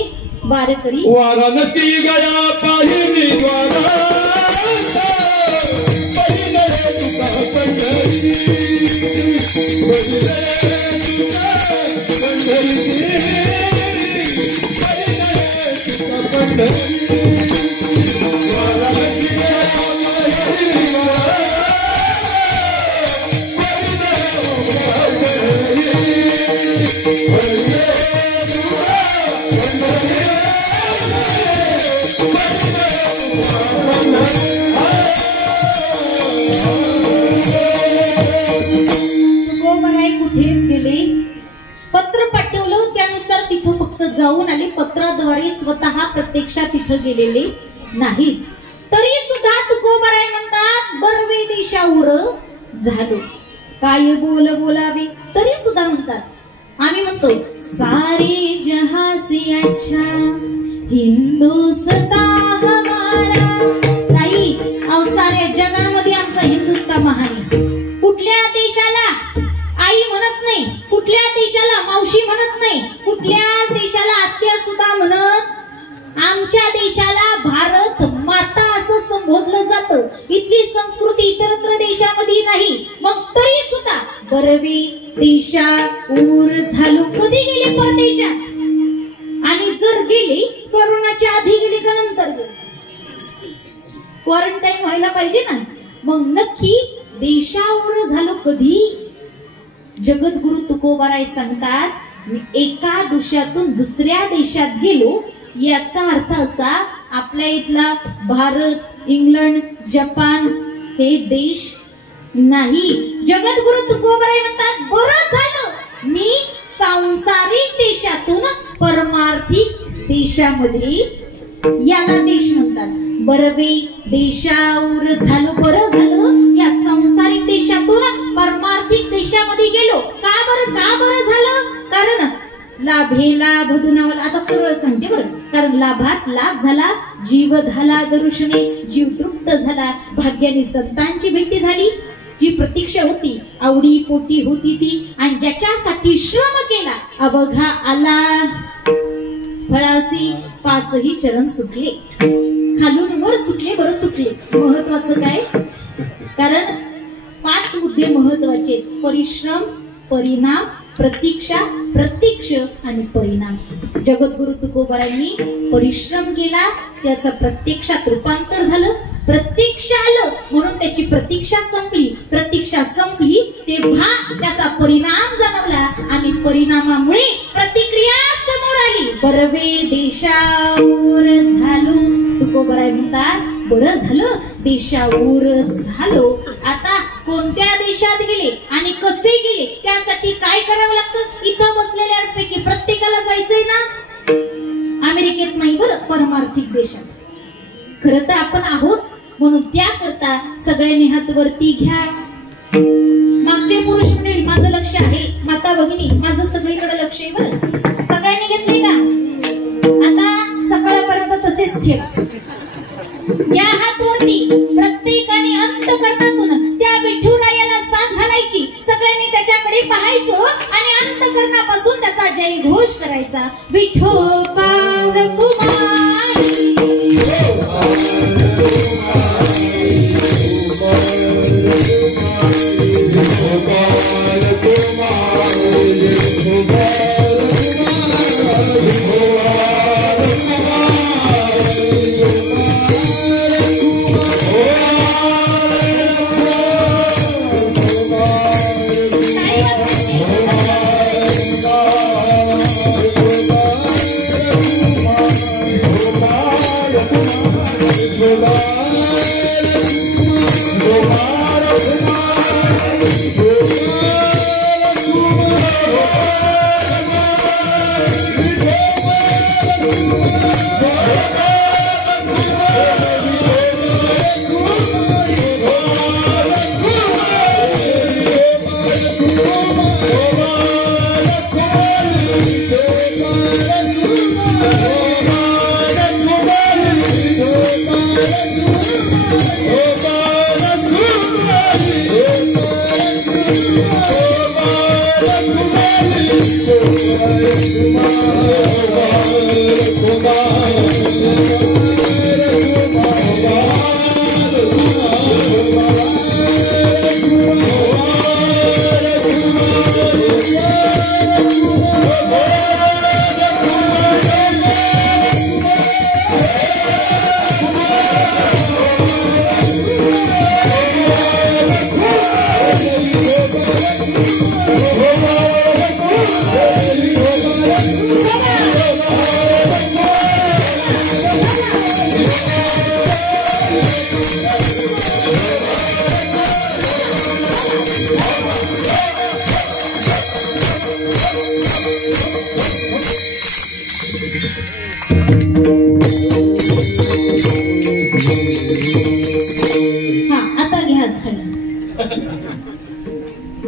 वारकरी. वाराणसी गया पाहिली द्वारा पहिले तुका पंढरी तुकोबाराय कुठेच गेले, पत्र पाठवलं त्यानुसार तिथं फक्त जाऊन आले. पत्राद्वारे स्वतः प्रत्यक्षात तिथं गेलेले नाहीत. तरी सुद्धा तुकोबाराय म्हणतात बरवे देशाऊर झालो. काय बोलावे तरी सुद्धा म्हणतात. आम्ही म्हणतो सारे जहां से अच्छा हिंदुस्तान हमारा. ताई अहो साऱ्या जगामध्ये आमचा हिंदुस्तान महान आहे. कुठल्या देशाला आई म्हणत नाही, कुठल्या देशाला मावशी म्हणत नाही, कुठल्या देशाला आत्या सुद्धा म्हणत. आमच्या देशाला भारत माता असं संबोधलं जातं. इथली संस्कृती इतरत्र देशामध्ये नाही. मग तरी सुद्धा बरवे देशाऊर झालो. कधी गेले परदेशात? आणि जर गेले कोरोनाच्या आधी गेले का नंतर गेले? क्वारंटाईन व्हायला पाहिजे ना. मग नक्की देशाऊर झालो कधी? जगद्गुरु तुकोबाराय सांगतात मी एका देशातून दुसऱ्या देशात गेलो. याचा अर्थ असा आपल्या इथला भारत, इंग्लंड, जपान हे देश नाही. जगद्गुरु तुकोबाराय म्हणतात बरं झालं मी सांसारिक देशातून परमार्थिक देशामध्ये, याला देश म्हणतात. बरवे देशाऊर झालो, बरं झालं या संसारिक देशातून परमार्थिक देशामध्ये गेलो. का बरं झालं? कारण लाभे लाभ धुनावला. आता सरळ सांगते बरं. कारण लाभात लाभ झाला, जीव झाला दर्शने, जीव तृप्त झाला. भाग्याने संतांची भेटी झाली. जी प्रतीक्षा होती, आवडी पोटी होती ती, आणि ज्याच्यासाठी श्रम केला अवघा आला. फळासी पाचही चरण सुटले, खालून वर सुटले. बरं सुटले महत्वाचं काय? कारण 5 मुद्दे महत्वाचे: परिश्रम, परिणाम, प्रतीक्षा, प्रत्यक्ष आणि परिणाम. जगद्गुरु तुकोबारायांनी परिश्रम केला, त्याचं प्रत्यक्षात रूपांतर झालं. प्रत्यक्ष आलं म्हणून त्याची प्रतीक्षा संपली. प्रतीक्षा संपली तेव्हा त्याचा परिणाम जाणवला आणि परिणामामुळे प्रतिक्रिया समोर आली. बरवे देशाऊर झालो. तुकोबाराय म्हणतात बरं झालं देशाऊर झालो. आता कोणत्या देशात गेले आणि कसे गेले, त्यासाठी काय करावं लागतं? इथं बसलेल्यांपैकी प्रत्येकाला जायचंय ना. अमेरिकेत नाही बरं, परमार्थिक देशात. खरं तर आपण आहोत, म्हणून त्याकरता सगळ्यांनी हात वरती घ्या. मागचे पुरुष मंडळी माझं लक्ष आहे, माता भगिनी माझं सगळीकडे लक्ष आहे बरं. सगळ्यांनी घेतले का? आता सकाळपर्यंत तसेच ठेवा. या हात वरती प्रत्येकाने अंतःकरणातून त्या विठुरायाला साथ घालायची. सगळ्यांनी त्याच्याकडे पाहायचं आणि अंतःकरणापासून त्याचा जय घोष करायचा. विठो पावड कुमारी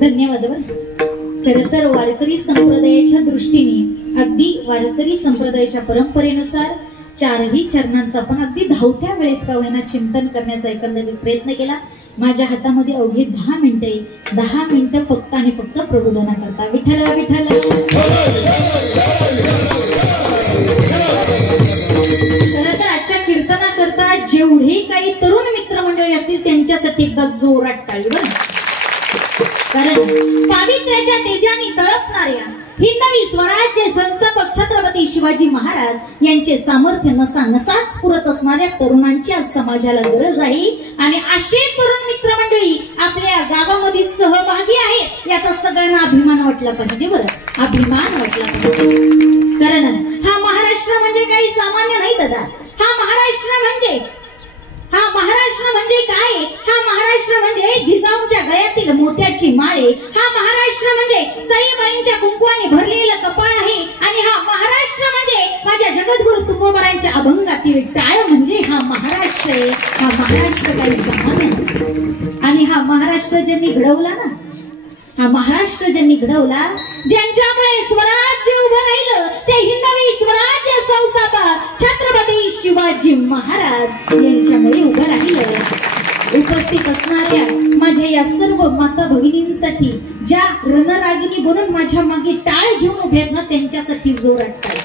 धन्यवाद. खरं तर वारकरी संप्रदायाच्या दृष्टीने अगदी वारकरी संप्रदायाच्या परंपरेनुसार चारही चरणांचा आपण अगदी धावत्या वेळेत का होईना चिंतन करण्याचा एकंदरीत प्रयत्न केला. माझ्या हातामध्ये अवघी 10 मिनिटं फक्त आणि फक्त प्रबोधना करता. विठ्ठल विठ्ठल. खरं तर आजच्या कीर्तना करता जेवढे काही तरुण मित्रमंडळी असतील त्यांच्यासाठी एकदा जोरात टाळी बरं. कारण पावित्र्याच्या तेजाने तळपणाऱ्या हिंदवी स्वराज्य संस्थापक छत्रपती शिवाजी महाराज यांचे सामर्थ्य नसानसाच पुरत असणाऱ्या तरुणांची आज समाजाला गरज आहे. आणि असे तरुण मित्रमंडळी आपल्या गावामध्ये सहभागी आहेत याचा सगळ्यांना अभिमान वाटला पाहिजे बरं. अभिमान वाटला पाहिजे. कारण हा महाराष्ट्र म्हणजे काही सामान्य नाही दादा. हा महाराष्ट्र म्हणजे काय? हा महाराष्ट्र म्हणजे जिजाऊंच्या गळ्यातील मोत्याची माळे. हा महाराष्ट्र म्हणजे सईबाईंच्या कुंकवाने भरलेलं कपाळ आहे. आणि हा महाराष्ट्र म्हणजे माझ्या जगद्गुरु तुकोबारांच्या अभंगातील टाळ म्हणजे हा महाराष्ट्र आहे. हा महाराष्ट्र काही सामान्य नाही. आणि हा महाराष्ट्र ज्यांनी घडवला ना, हा महाराष्ट्र ज्यांनी घडवला, ज्यांच्यामुळे स्वराज्य उभं राहिलं ते हिंदवी स्वराज्य संस्थापक छत्रपती शिवाजी महाराज यांच्यामुळे उभं राहिलं. उपस्थित असणाऱ्या माझ्या या सर्व माता भगिनींसाठी ज्या रणरागिणी बनून माझ्या मागे टाळ घेऊन उभे आहेत ना त्यांच्यासाठी जोरात टाळ.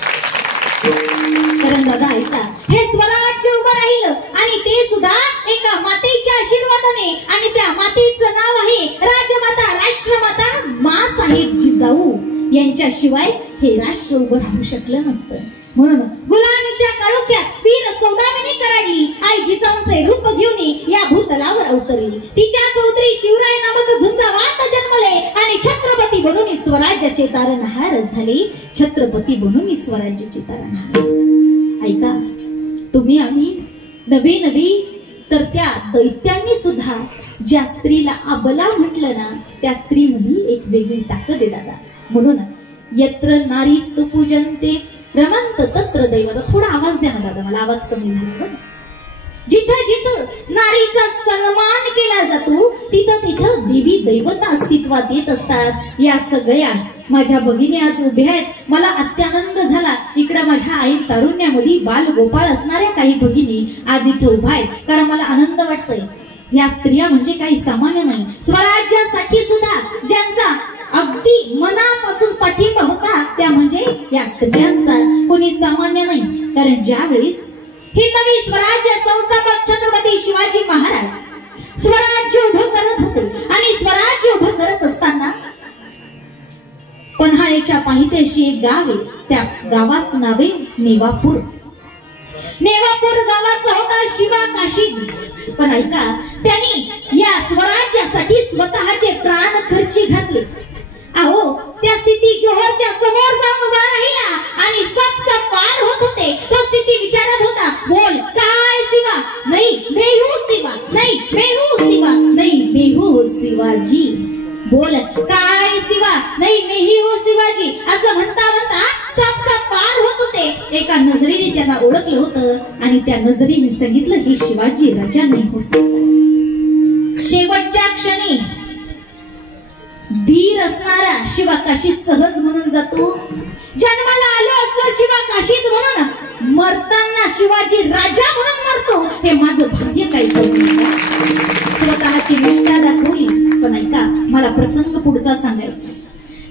कारण दादा ऐका, हे स्वराज्य उभं राहिलं आणि ते सुद्धा एका मातेच्या आशीर्वादाने. आणि त्या मातेचं नाव आहे राजमाता राष्ट्रमाता माँसाहेब जिजाऊ. यांच्याशिवाय हे राष्ट्र उभं राहू शकलं नसतं. म्हणून गुलामीच्या काळोख्यात वीर सौदामिनी कराडी आई जिजाऊंचे रूप घेऊन या भूतलावर अवतरली. तिच्या चौधरी शिवराय नामक झुंजावात जन्मले आणि छत्रपती बनून स्वराज्याचे तारणहार झाले. छत्रपती बनून स्वराज्याचे तारणहार. ऐका, तुम्ही आम्ही नवी तर त्या दैत्यांनी सुद्धा ज्या स्त्रीला अबला म्हटलं ना त्या स्त्रीमध्ये एक वेगळी ताकद आहे दादा. म्हणून यत्र नारीस्तु पूजन्ते रमंत तत्र दैवत. थोडा आवाज द्या ना दादा, मला आवाज कमी झाला. जिथं जिथं नारीचा सन्मान केला जातो तिथं तिथं देवी दैवता अस्तित्वात येत असतात. या सगळ्या माझ्या भगिनी आज उभ्या आहेत. मला अत्यानंद झाला. इकडे माझ्या आई तारुण्यामध्ये बाल गोपाळ असणाऱ्या काही भगिनी आज इथे उभा आहेत. कारण मला आनंद वाटतोय. या स्त्रिया म्हणजे काही सामान्य नाही. स्वराज्यासाठी सुद्धा ज्यांचा अगदी मनापासून पाठिंबा होता त्या म्हणजे या स्त्रियांचा. कोणी सामान्य नाही. कारण ज्या वेळेस हिंदवी स्वराज्य संस्थापक छत्रपती शिवाजी महाराज स्वराज्य उभं करत होते आणि स्वराज्य उभं करत असताना पन्हाळ्याच्या पायथ्याशी एक गाव आहे, त्या गावाचं नाव आहे नेवापूर. नेवापूर गावाचा होता शिवा काशीद. पण ऐका, त्यांनी या स्वराज्यासाठी स्वतःचे प्राण खर्ची घातले. अहो, त्या स्थिती जोहरच्या समोर जाऊन उभा राहिला आणि सबसे पार होत होते. तो स्थिती विचारत होता, बोल काय शिवा? नाही मैं हूं शिवा, नाही मैं हूं शिवा, नाही मैं हूं शिवाजी. बोल काय शिवा? नाही मी ही हूं शिवाजी. असं म्हणता म्हणता सबसे पार होत होते. एका नजरेने त्यांना ओळखलं होतं आणि त्या नजरेने सांगितलं, हे शिवाजी राजा नाही हो. शेवटच्या क्षणी वीर असणारा शिवा काशीद सहज म्हणून जातो. जन्माला आलो असलं शिवा काशीद म्हणून, मरताना शिवाजी राजा म्हणून मरतो. हे माझं भाग्य काही स्वतःची निष्ठा दाखवली. पण ऐका, मला प्रसंग पुढचा सांगायचा.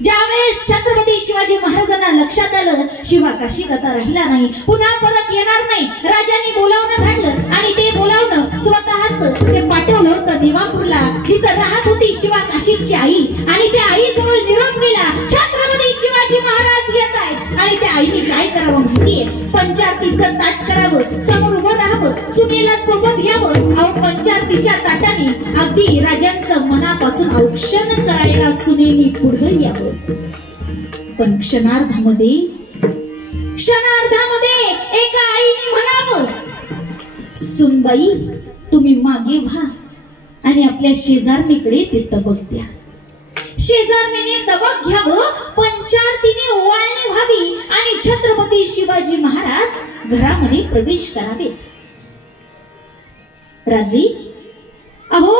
ज्यावेळेस छत्रपती शिवाजी महाराजांना लक्षात आलं शिवा काशीद आता राहिला नाही, पुन्हा परत येणार नाही, राजांनी बोलावणं घडलं आणि ते बोलावणं स्वतःच ते पाठवलं होतं नेवापूरला, जिथं राहत होती शिवा काशीदची आई. आणि त्या आई जवळ निरोप गेला, छत्रपती शिवाजी महाराज येत आहेत. आणि त्या आईने काय करावं माहितीये? पंचारतीचं ताट करावं, समोर उभं राहावं, सुनेला सोबत घ्यावं. अहो, पंचारतीच्या ताटाने अगदी राजांचं मनापासून औक्षण करायला सुनेनी पुढे यावं. पण क्षणार्धामध्ये एका आईने म्हणावं, सुनबाई तुम्ही मागे व्हा आणि आपल्या शेजारणीकडे ते तबक द्या. शेजारणीने तबक घ्यावं, पंचारतीने ओवाळणी व्हावी आणि छत्रपती शिवाजी महाराज घरामध्ये प्रवेश करावे. राजे, अहो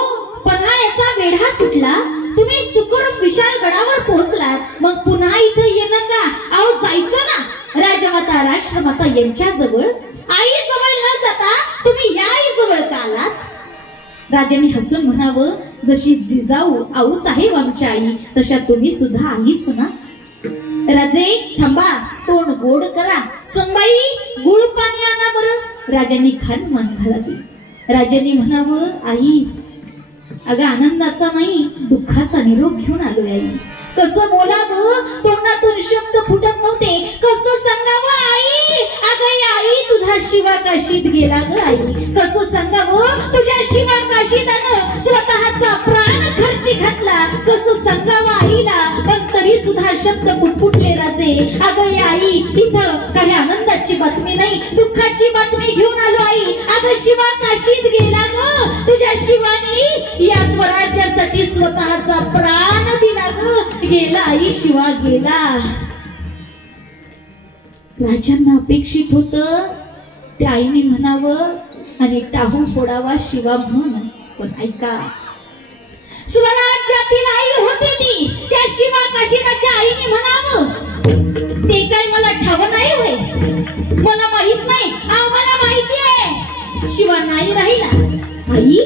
पन्हाळ्याचा वेढा सुटला, तुम्ही सुखरूप विशालगडावर पोहोचलात, मग पुन्हा इथं येणं का? अहो जायचं ना. राजमाता राष्ट्रमाता यांच्या जवळ, आई जवळ न जाता तुम्ही या आई जवळ का आलात? राजाने हसून म्हणावं, जशी जिजाऊ आऊ साहेब आमच्या आई, तशा तुम्ही सुद्धा आईच ना. राजे थांबा, तोंड गोड करा. सुनबाई गुळ पाणी आणा बरं. राजांनी खान मान घालावी. राजांनी म्हणावं, आई अगं आनंदाचा नाही दुःखाचा निरोप घेऊन आलोय आई. कसं बोलावं, तोंडातून शब्द फुटत नव्हते. कसं सांगावं आई? अगं आई तुझा शिवा काशीद गेला ग आई. कसं सांगावं, तुझ्या शिवा काशीदानं स्वतःचा प्राण खर्ची घातला. कसं सांगावं आईला? पण तरी सुद्धा शब्द फुटफुटले राजे. अगं आई इथं काही आनंदाची बातमी नाही, दुःखाची बातमी घेऊन आलो आई. अगं शिवा काशीद गेला ग. तुझ्या शिवानी या स्वराज्यासाठी स्वतःचा प्राण दिला ग. गेला आई, शिवा गेला. राजांना अपेक्षित होतं त्या आईने म्हणावं आणि टाहू फोडावा शिवा म्हणून. पण ऐका, स्वराज्यातील आई होती ती, त्या शिवा काशीदाच्या आईने म्हणावं, ते काय मला ठाव नाही होय, मला माहित नाही. आम्हाला माहिती आहे शिवा नाही राहिला. आई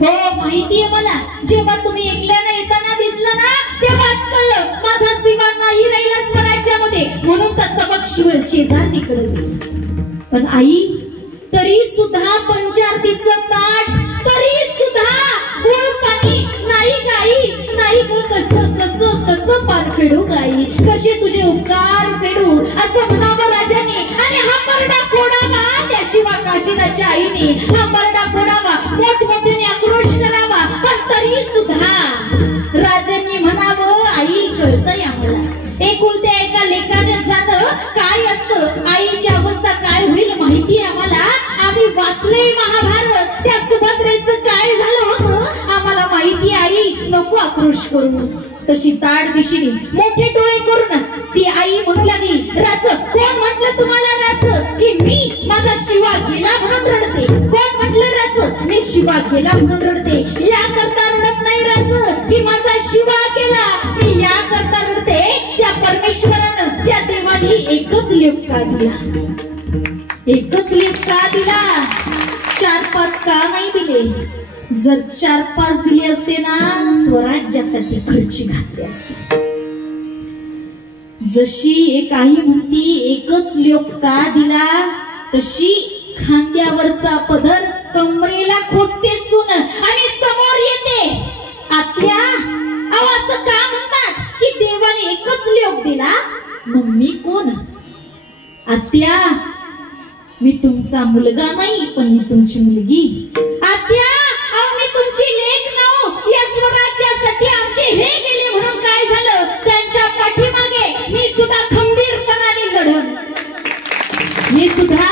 हो माहितीये मला. जेव्हा तुम्ही एकल्यानं येताना दिसला ना, तेव्हाच कळलं माझा शिवा नाही राहिला स्वराज्यामध्ये, म्हणून तर तबक शेजारणीकडे गेले. पण आई तरी सुद्धा पंचारतीचं ताट, तरी सुद्धा गोड पाणी नाही गाई, नाही ग. कसं कसं कसं पान फेडू गाई, कसे तुझे उपकार फेडू, असं म्हणावं राजाने. आणि हा परडा फोडावा त्या शिवा काशीदाच्या आईने, हा परडा फोडावा, मोठमोठ्याने आक्रोश करावा. पण तरी सुद्धा राजांनी म्हणावं, आई कळतंय आम्हाला, एकुलत्या एका लेखाने जाणं काय असतं, आईची अवस्था काय होईल माहिती आम्हाला. आम्ही वाचले महाभारत, त्या सुभद्रेचं काय झालं होतं आम्हाला माहिती. आई नको आक्रोश करू. तशी ताड दिशेने मोठे डोळे करून ती आई म्हणू लागली, राज कोण म्हटलं तुम्हाला राज की मी माझा शिवा गेला म्हणून रडते? कोण म्हटलं राज मी शिवा गेला म्हणून रडते? या करता रडत नाही राज की माझा शिवा गेला, मी या करता रडते त्या परमेश्वरानं, त्या देवाने एकच लेप का दिला, एकच लेप का दिला, 4-5 का नाही दिले? जर 4-5 दिले असते ना, स्वराज्यासाठी खर्ची घातले असते. जशी एक आई म्हणती एकच लेप का दिला, तशी खांद्यावरचा पदर कमरेला खोचते सून आणि समोर येते आत्या. अहो असं का म्हणतात की देवाने एकच लोक दिला, मग मी कोण? आत्या मी तुमचा मुलगा नाही, पण मी तुमची मुलगी. आत्या अहो मी तुमची लेक नाव. या स्वराज्यासाठी आमचे हे गेले म्हणून काय झालं, त्यांच्या पाठीमागे मी सुद्धा खंबीरपणाने लढन. मी सुद्धा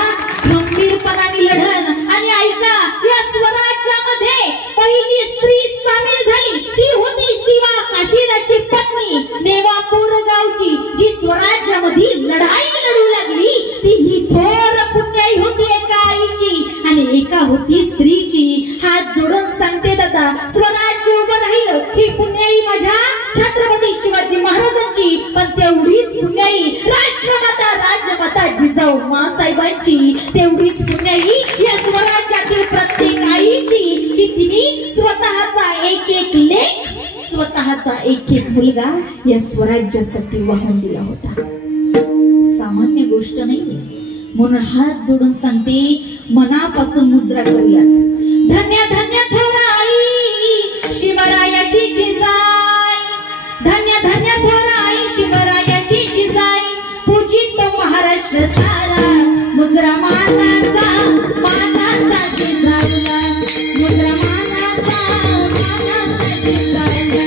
खंबीरपणाने लढन. आणि ऐका, या स्वराज्यामध्ये पहिली स्त्री सामील झाली ती होती शिवा काशीदाची पत्नी देवापूर गावची, जी स्वराज्यामध्ये लढाई लढू लागली. ती ही थोर पुण्याई होती एका आईची आणि एका होती स्त्रीची. हात जोडून सांगते दादा, स्वराज्य उभं राहिलं ही पुण्याई माझ्या छत्रपती शिवाजी महाराजांची, पण तेवढीच पुण्याई राष्ट्रमाता राजमाता जिजाऊ मासाहेबांची. तेवढीच पुण्याई या स्वराज्यातील प्रत्येक आईची की तिने स्वतःचा एक एक लेक, स्वतःचा एक एक मुलगा या स्वराज्यासाठी वाहून दिला होता. सामान्य गोष्ट नाही. म्हणून हात जोडून सांगते, मनापासून मुजरा करूयात. धन्य धन्य थोर आई शिवरायाची जिजाई, धन्य धन्य थोर आई शिवरायाची जिजाई, पूजित तो महाराष्ट्र सारा. मुजरा मानाचा मानाचा जिजाऊला, मुजरा मानाचा मानाचा जिजाऊला.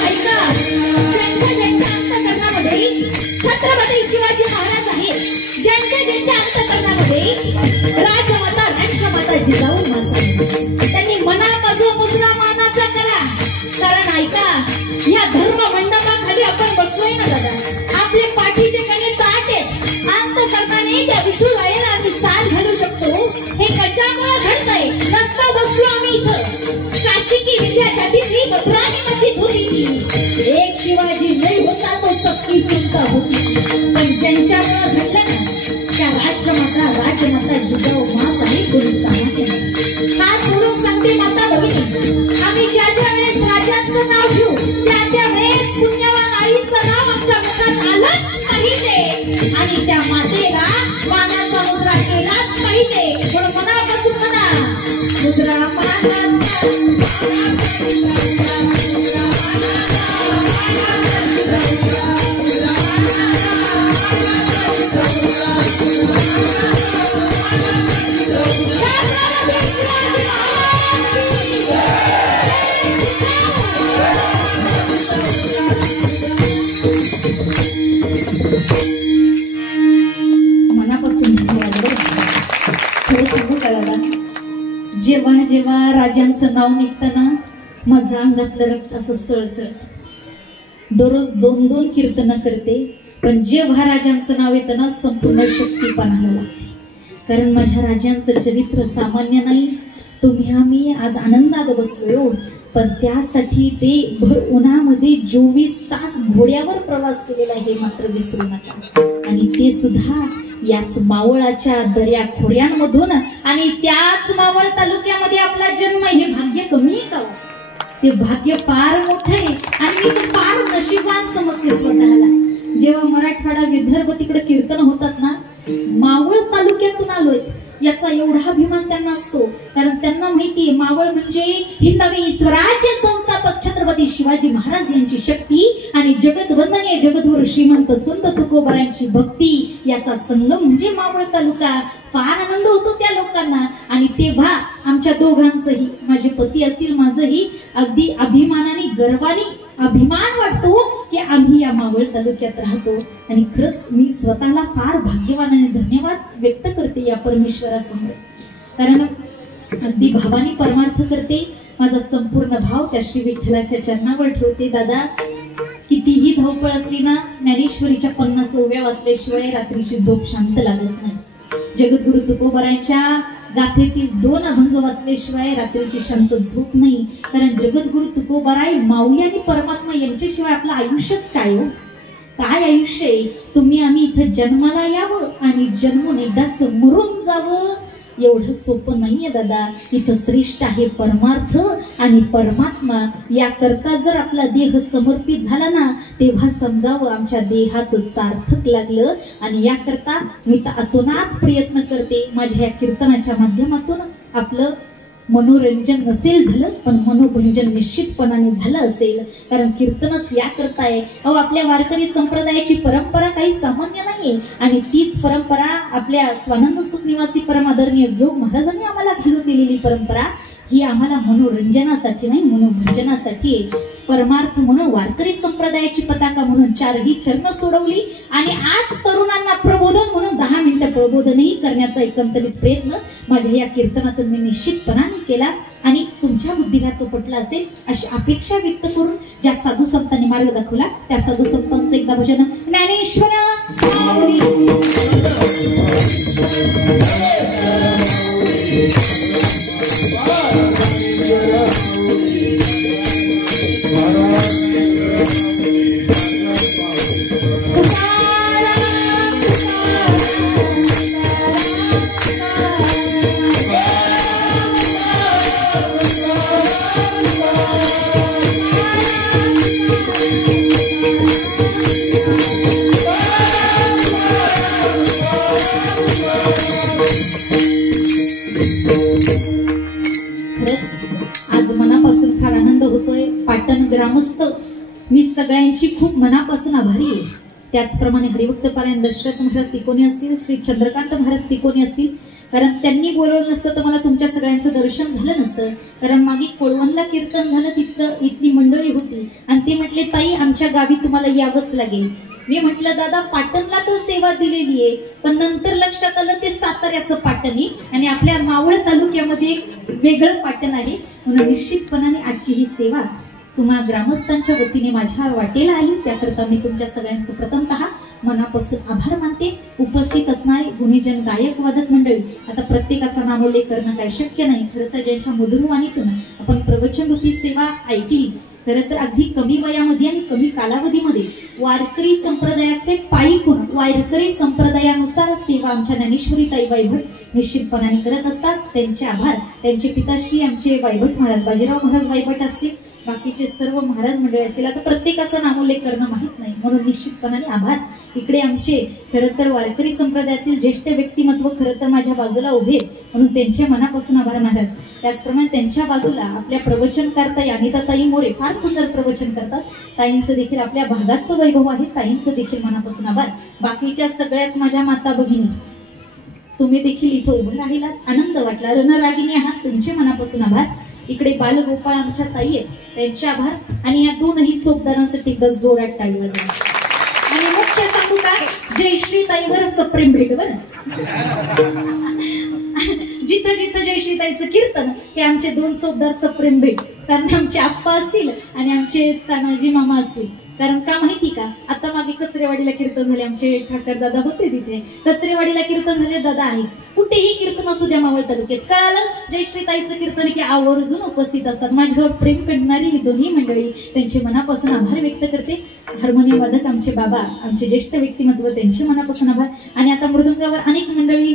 ऐका, छत्रपती शिवाजी महाराज आहे, ज्यांच्या अंतःकरणामध्ये राजमाता राष्ट्रमाता जिजाऊ मासाहेब, त्यांनी मनापासून मुजरा मानाचा करा. कारण ऐका, या धर्म मंडपाखाली आपण बसलोय ना दादा, आपले पाठीचे कणे ताट आहेत. अंतःकरणाने त्या विठुरायाला आम्ही साथ घालू शकतो. हे कशामुळे घडतंय? नसता बसलो आम्ही इथं. काशिकी विद्याशालीची मथुराने मशीद होती, एक शिवाजी नाही होता तो सक्की सुनता होती. पण ज्यांच्यामुळे घडलं ना, त्या राष्ट्रमाता राजमाता जिजाऊ मासाहेब गुरु सामान्य. हात जोडून सांगते माता भगिनी, आम्ही ज्या ज्या वेळेस राजांचं नाव घेऊ त्या वेळेस पुण्यवान आईचं नाव आमच्या मुखात आलंच पाहिजे आणि त्या मातेला मानाचा मुद्रा केलाच पाहिजे. पण मनापासून म्हणा, मुद्रा मानाचा मनापासून खरं सांगू का दादा, जेव्हा जेव्हा राजांचं नाव निघतं ना, माझं अंगातलं रक्त असं सळसळत. दररोज 2-2 कीर्तन करते, पण जेव्हा राजांचं नाव येतं ना, संपूर्ण शक्ती पणाला लागते. कारण माझ्या राजांचं चरित्र सामान्य नाही. तुम्ही आम्ही आज आनंदात बसलोय, पण त्यासाठी ते भर उन्हामध्ये 24 तास घोड्यावर प्रवास केलेला आहे, मात्र विसरू नका. आणि ते सुद्धा याच मावळाच्या दर्या खोऱ्यांमधून, आणि त्याच मावळ तालुक्यामध्ये आपला जन्म. हे भाग्य कमी आहे का? ते भाग्य फार मोठं आहे आणि मी तर फार नशिबान समजते स्वतःला. जेव्हा मराठवाडा विदर्भ तिकडे कीर्तन होतात ना, मावळ तालुक्यातून आलोय याचा एवढा अभिमान त्यांना असतो. कारण त्यांना माहितीये मावळ म्हणजे हिंदवी स्वराज्य संस्थापक छत्रपती शिवाजी महाराज यांची शक्ती आणि जगतवंदनीय जगद्गुरु श्रीमंत संत तुकोबारायांची भक्ती याचा संगम म्हणजे मावळ तालुका. फार आनंद होतो त्या लोकांना. आणि तेव्हा आमच्या दोघांचंही, माझे पती असतील माझंही, अगदी अभिमानाने गर्वाने अभिमान वाटतो की आम्ही या मावळ तालुक्यात राहतो. आणि खरंच मी स्वतःला फार भाग्यवान आणि धन्यवाद व्यक्त करते या परमेश्वरासमोर. कारण अगदी भावाने परमार्थ करते. माझा संपूर्ण भाव त्या श्री विठ्ठलाच्या चरणावर ठेवते. दादा, कितीही धावपळ असली ना, ज्ञानेश्वरीच्या 50 ओव्या वाचल्याशिवाय रात्रीची झोप शांत लागत नाही. जगद्गुरु तुकोबारायांच्या गाथेतील 2 अभंग वाचल्याशिवाय रात्रीची शांत झोप नाही. कारण जगद्गुरु तुकोबाराय माऊली आणि परमात्मा यांच्याशिवाय आपलं आयुष्यच काय हो? काय आयुष्य आहे? तुम्ही आम्ही इथं जन्माला यावं आणि जन्मून एकदाच मरून जावं, एवढं सोपं नाहीये दादा. इथं श्रेष्ठ आहे परमार्थ आणि परमात्मा. याकरता जर आपला देह समर्पित झाला ना, तेव्हा समजावं आमच्या देहाचं सार्थक लागलं. आणि याकरता मी तर अतोनात प्रयत्न करते माझ्या या कीर्तनाच्या माध्यमातून आपलं मनोरंजन नसेल झालं, पण मनोरंजन निश्चितपणाने झालं असेल. कारण कीर्तनच या करताय. आपल्या वारकरी संप्रदायाची परंपरा काही सामान्य नाहीये. आणि तीच परंपरा आपल्या स्वानंद सुख निवासी परम आदरणीय जोग महाराजांनी आम्हाला घालून दिलेली परंपरा ही आम्हाला मनोरंजनासाठी नाही, मनोरंजनासाठी परमार्थ म्हणून वारकरी संप्रदायाची पताका म्हणून 4ही चरण सोडवली. आणि आज तरुणांना प्रबोधन म्हणून 10 मिनिटं प्रबोधनही करण्याचा एकंदरीत प्रयत्न माझ्या या कीर्तनातून मी निश्चितपणाने केला. आणि तुमच्या बुद्धीला तो पटला असेल अशी अपेक्षा व्यक्त करून ज्या साधू संतांनी मार्ग दाखवला त्या साधू संतांचं एकदा भजन. ज्ञानेश्वर आज मनापासून फार आनंद होतोय. पाटण ग्रामस्थ मी सगळ्यांची खूप मनापासून आभारी आहे. त्याचप्रमाणे हरिभक्त पारायण दशरथ महाराज तिकोनी असतील, श्री चंद्रकांत महाराज तिकोनी असतील. कारण त्यांनी बोलवलं नसतं तर मला तुमच्या सगळ्यांचं दर्शन झालं नसतं. कारण मागे कोळवणला कीर्तन झालं, तिथं इथली मंडळी होती आणि ते म्हटले ताई आमच्या गावी तुम्हाला यावंच लागेल. मी म्हटलं दादा पाटणला तर सेवा दिलेली आहे, पण नंतर लक्षात आलं ते साताऱ्याचं पाटण आहे आणि आपल्या मावळ तालुक्यामध्ये वेगळं पाटण आहे. म्हणून निश्चितपणाने आजची ही सेवा तुम्हा ग्रामस्थांच्या वतीने माझ्या वाटेला आली. त्याकरता मी तुमच्या सगळ्यांचं प्रथमतः मनापासून आभार मानते. उपस्थित असणारे गुणीजन गायक वादक मंडळी, आता प्रत्येकाचा नामोल्लेख करणं काही शक्य नाही. खरं तर ज्यांच्या मधुरवाणीतून आपण प्रवचनरूपी सेवा ऐकली, खरं तर अगदी कमी वयामध्ये आणि कमी कालावधीमध्ये वारकरी संप्रदायाचे पायीकून वारकरी संप्रदायानुसार सेवा आमच्या ज्ञानेश्वरी ताई वायभट निश्चितपणाने करत असतात. त्यांचे आभार. त्यांचे पिताश्री आमचे वायभट महाराज बाजीराव महाराज वायभट असतील, बाकीचे सर्व महाराज मंडळी असतील. आता प्रत्येकाचा नामोल्लेख करणं माहीत नाही, म्हणून निश्चितपणाने आभार. इकडे आमचे खरं तर वारकरी संप्रदायातील ज्येष्ठ व्यक्तिमत्व खरं तर माझ्या बाजूला उभे, म्हणून त्यांचे मनापासून आभार महाराज. त्याचप्रमाणे त्यांच्या बाजूला आपल्या प्रवचनकर्ता अनिताताई मोरे फार सुंदर प्रवचन करतात. ताईंचं देखील आपल्या भागाचं वैभव आहे, ताईंचं देखील मनापासून आभार. बाकीच्या सगळ्याच माझ्या माता भगिनी, तुम्ही देखील इथं उभं राहिलात, आनंद वाटला. रणरागिणी आहात, तुमचे मनापासून आभार. इकडे बालगोपाळ आमच्या ताई आहेत, त्यांचे आभार. आणि या दोनही चोपदारांसाठी एकदा जोरात टाळी वाजवा. आणि मुख्य सांगू का, जयश्री ताईवर सप्रेम भेट बरं. जिथं जिथं जयश्री ताईचं कीर्तन हे आमचे 2 चोपदार सप्रेम भेट. कारण आमचे आप्पा असतील आणि आमचे तानाजी मामा असतील. कारण का माहिती का, आता मागे कचरेवाडीला कीर्तन झाले, आमचे ठाकर दादा होते तिथे. कचरेवाडीला कीर्तन झाले, दादा आहेच. कुठेही कीर्तन असू द्या मावळ तालुक्यात, कळालं जयश्रीताईचं कीर्तन की आवर्जून उपस्थित असतात. माझ्यावर प्रेम करणारी दोन्ही मंडळी, त्यांचे मनापासून आभार व्यक्त करते. हार्मोनियम वादक आमचे बाबा, आमचे ज्येष्ठ व्यक्तिमत्व, त्यांचे मनापासून आभार. आणि आता मृदंगावर अनेक मंडळी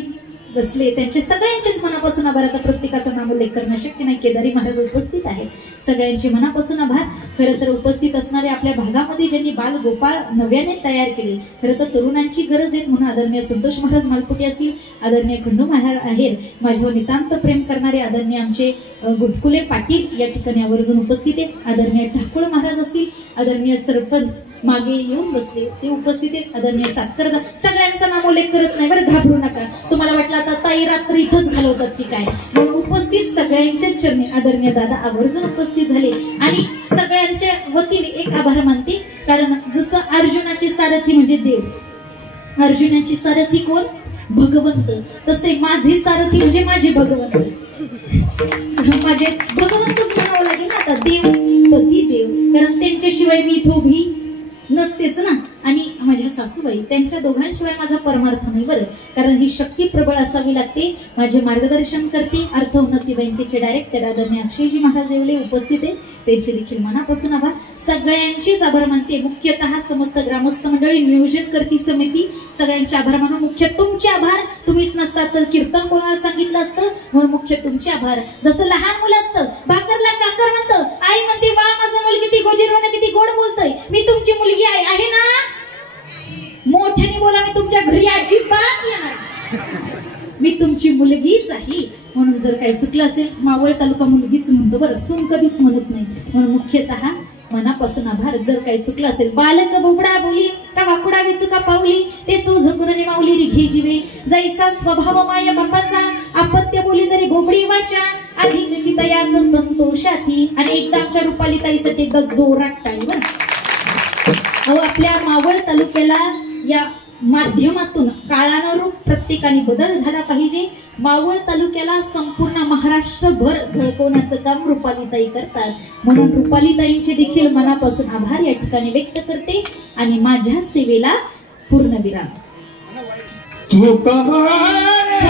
बसले, त्यांचे सगळ्यांचेच मनापासून आभार. आता प्रत्येकाचा नामोल्लेख करणं शक्य नाही, केदारी महाराज उपस्थित आहेत, सगळ्यांचे मनापासून आभार. खरं तर उपस्थित असणारे आपल्या भागामध्ये ज्यांनी बाल गोपाळ नव्याने तयार केले, खरं तर तरुणांची गरज आहे, म्हणून आदरणीय संतोष महाराज मालपुटे असतील, आदरणीय खंडू महाराज आहेत, माझ्यावर नितांत प्रेम करणारे आदरणीय आमचे गुटकुले पाटील या ठिकाणी आवर्जून उपस्थित आहेत. आदरणीय ठाकूळ महाराज असतील, आदरणीय सरपंच मागे येऊन बसले ते उपस्थित आहेत, आदरणीय सातकर. सगळ्यांचा नामोल्लेख करत नाही बरं, घाबरू नका. तुम्हाला वाटलं आता ताई रात्री इथंच घालवतात की काय, मग उपस्थित सगळ्यांच्या चरणी आदरणीय दादा आवर्जून उपस्थित झाले. आणि सगळ्यांच्या वतीने एक आभार मानते. कारण जसं अर्जुनाचे सारथी म्हणजे देव, अर्जुनाची सारथी कोण, भगवंत, तसे माझे सारथी म्हणजे माझे भगवंत. माझे भगवंतच म्हणावं लागेल ना आता, देव पती देव, कारण त्यांच्याशिवाय मी इथं उभी नसतेच ना. आणि माझ्या सासूबाई त्यांच्या दोघांशिवाय माझा परमार्थ नाही बरं. कारण ही शक्ती प्रबळ असावी लागते. माझे मार्गदर्शन करते अर्थ उन्नती बँकेचे डायरेक्टर आदरणीय अक्षयजी महाराज येवले उपस्थित आहेत. त्यांचे देखील मनापासून आभार. सगळ्यांचीच आभार मानते. मुख्यतः समस्त ग्रामस्थ मंडळी, नियोजन करती समिती, सगळ्यांचे आभार मानून मुख्य तुमचे आभार. तुम्हीच नसतात तर कीर्तन कोणाला सांगितलं असतं, म्हणून मुख्य तुमचे आभार. जसं लहान मुलं असतं भाकरला काकर म्हणतं, आई म्हणते वा माझं मुलगी किती गोजीरवानं किती गोड बोलतोय, मी तुमची मुलगी आहे ना. मोठ्याने बोला, मी तुमच्या घरी अजिबात येणार, मी तुमची मुलगीच आहे. म्हणून जर काही चुकलं असेल, मावळ तालुका मुलगीच म्हणतो बरं, सून कधीच म्हणत नाही. म्हणून मुख्यतः मनापासून आभार. जर काही चुकलं असेल, बालक बोबडा बोली का वाकुडा विचुका पावली, ते चूज करून माऊली रिघे जीवे, जैसा स्वभाव माया बापाचा, अपत्य बोली जरी बोबडी वाचा, अधिकची दयाच संतोषाती. आणि एकदा आमच्या रुपाली ताईसाठी एकदा जोरात टाळी बरं. अहो, आपल्या मावळ तालुक्याला या माध्यमातून काळानुरूप प्रत्येकाने बदल झाला पाहिजे. मावळ तालुक्याला संपूर्ण महाराष्ट्रभर झळकवण्याचं काम रुपालीताई करतात. म्हणून रुपालीताईंचे देखील मनापासून आभार या ठिकाणी व्यक्त करते आणि माझ्या सेवेला पूर्ण विराम. तू कमाने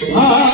Thank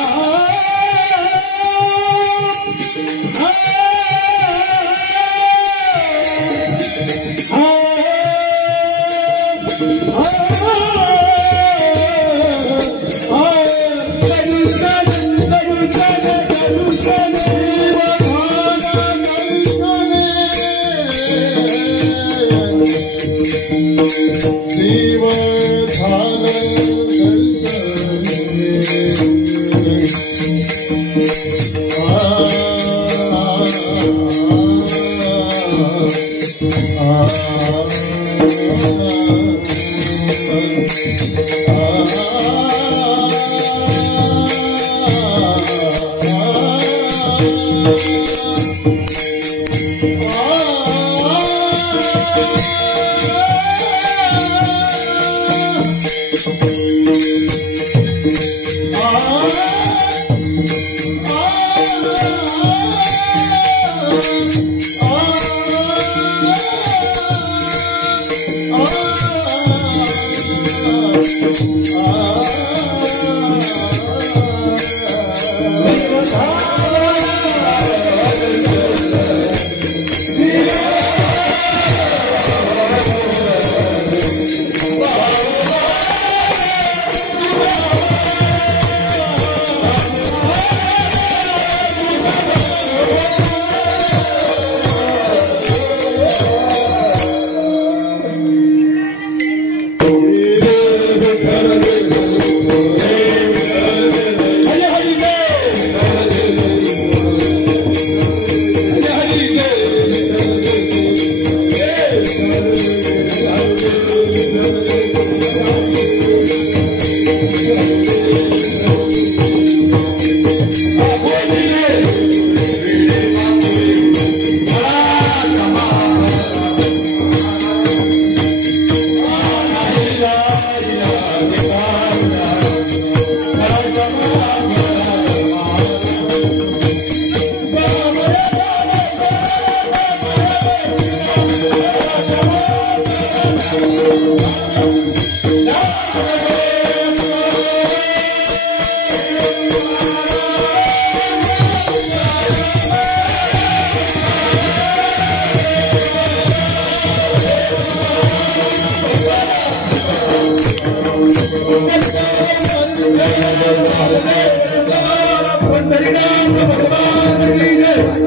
you.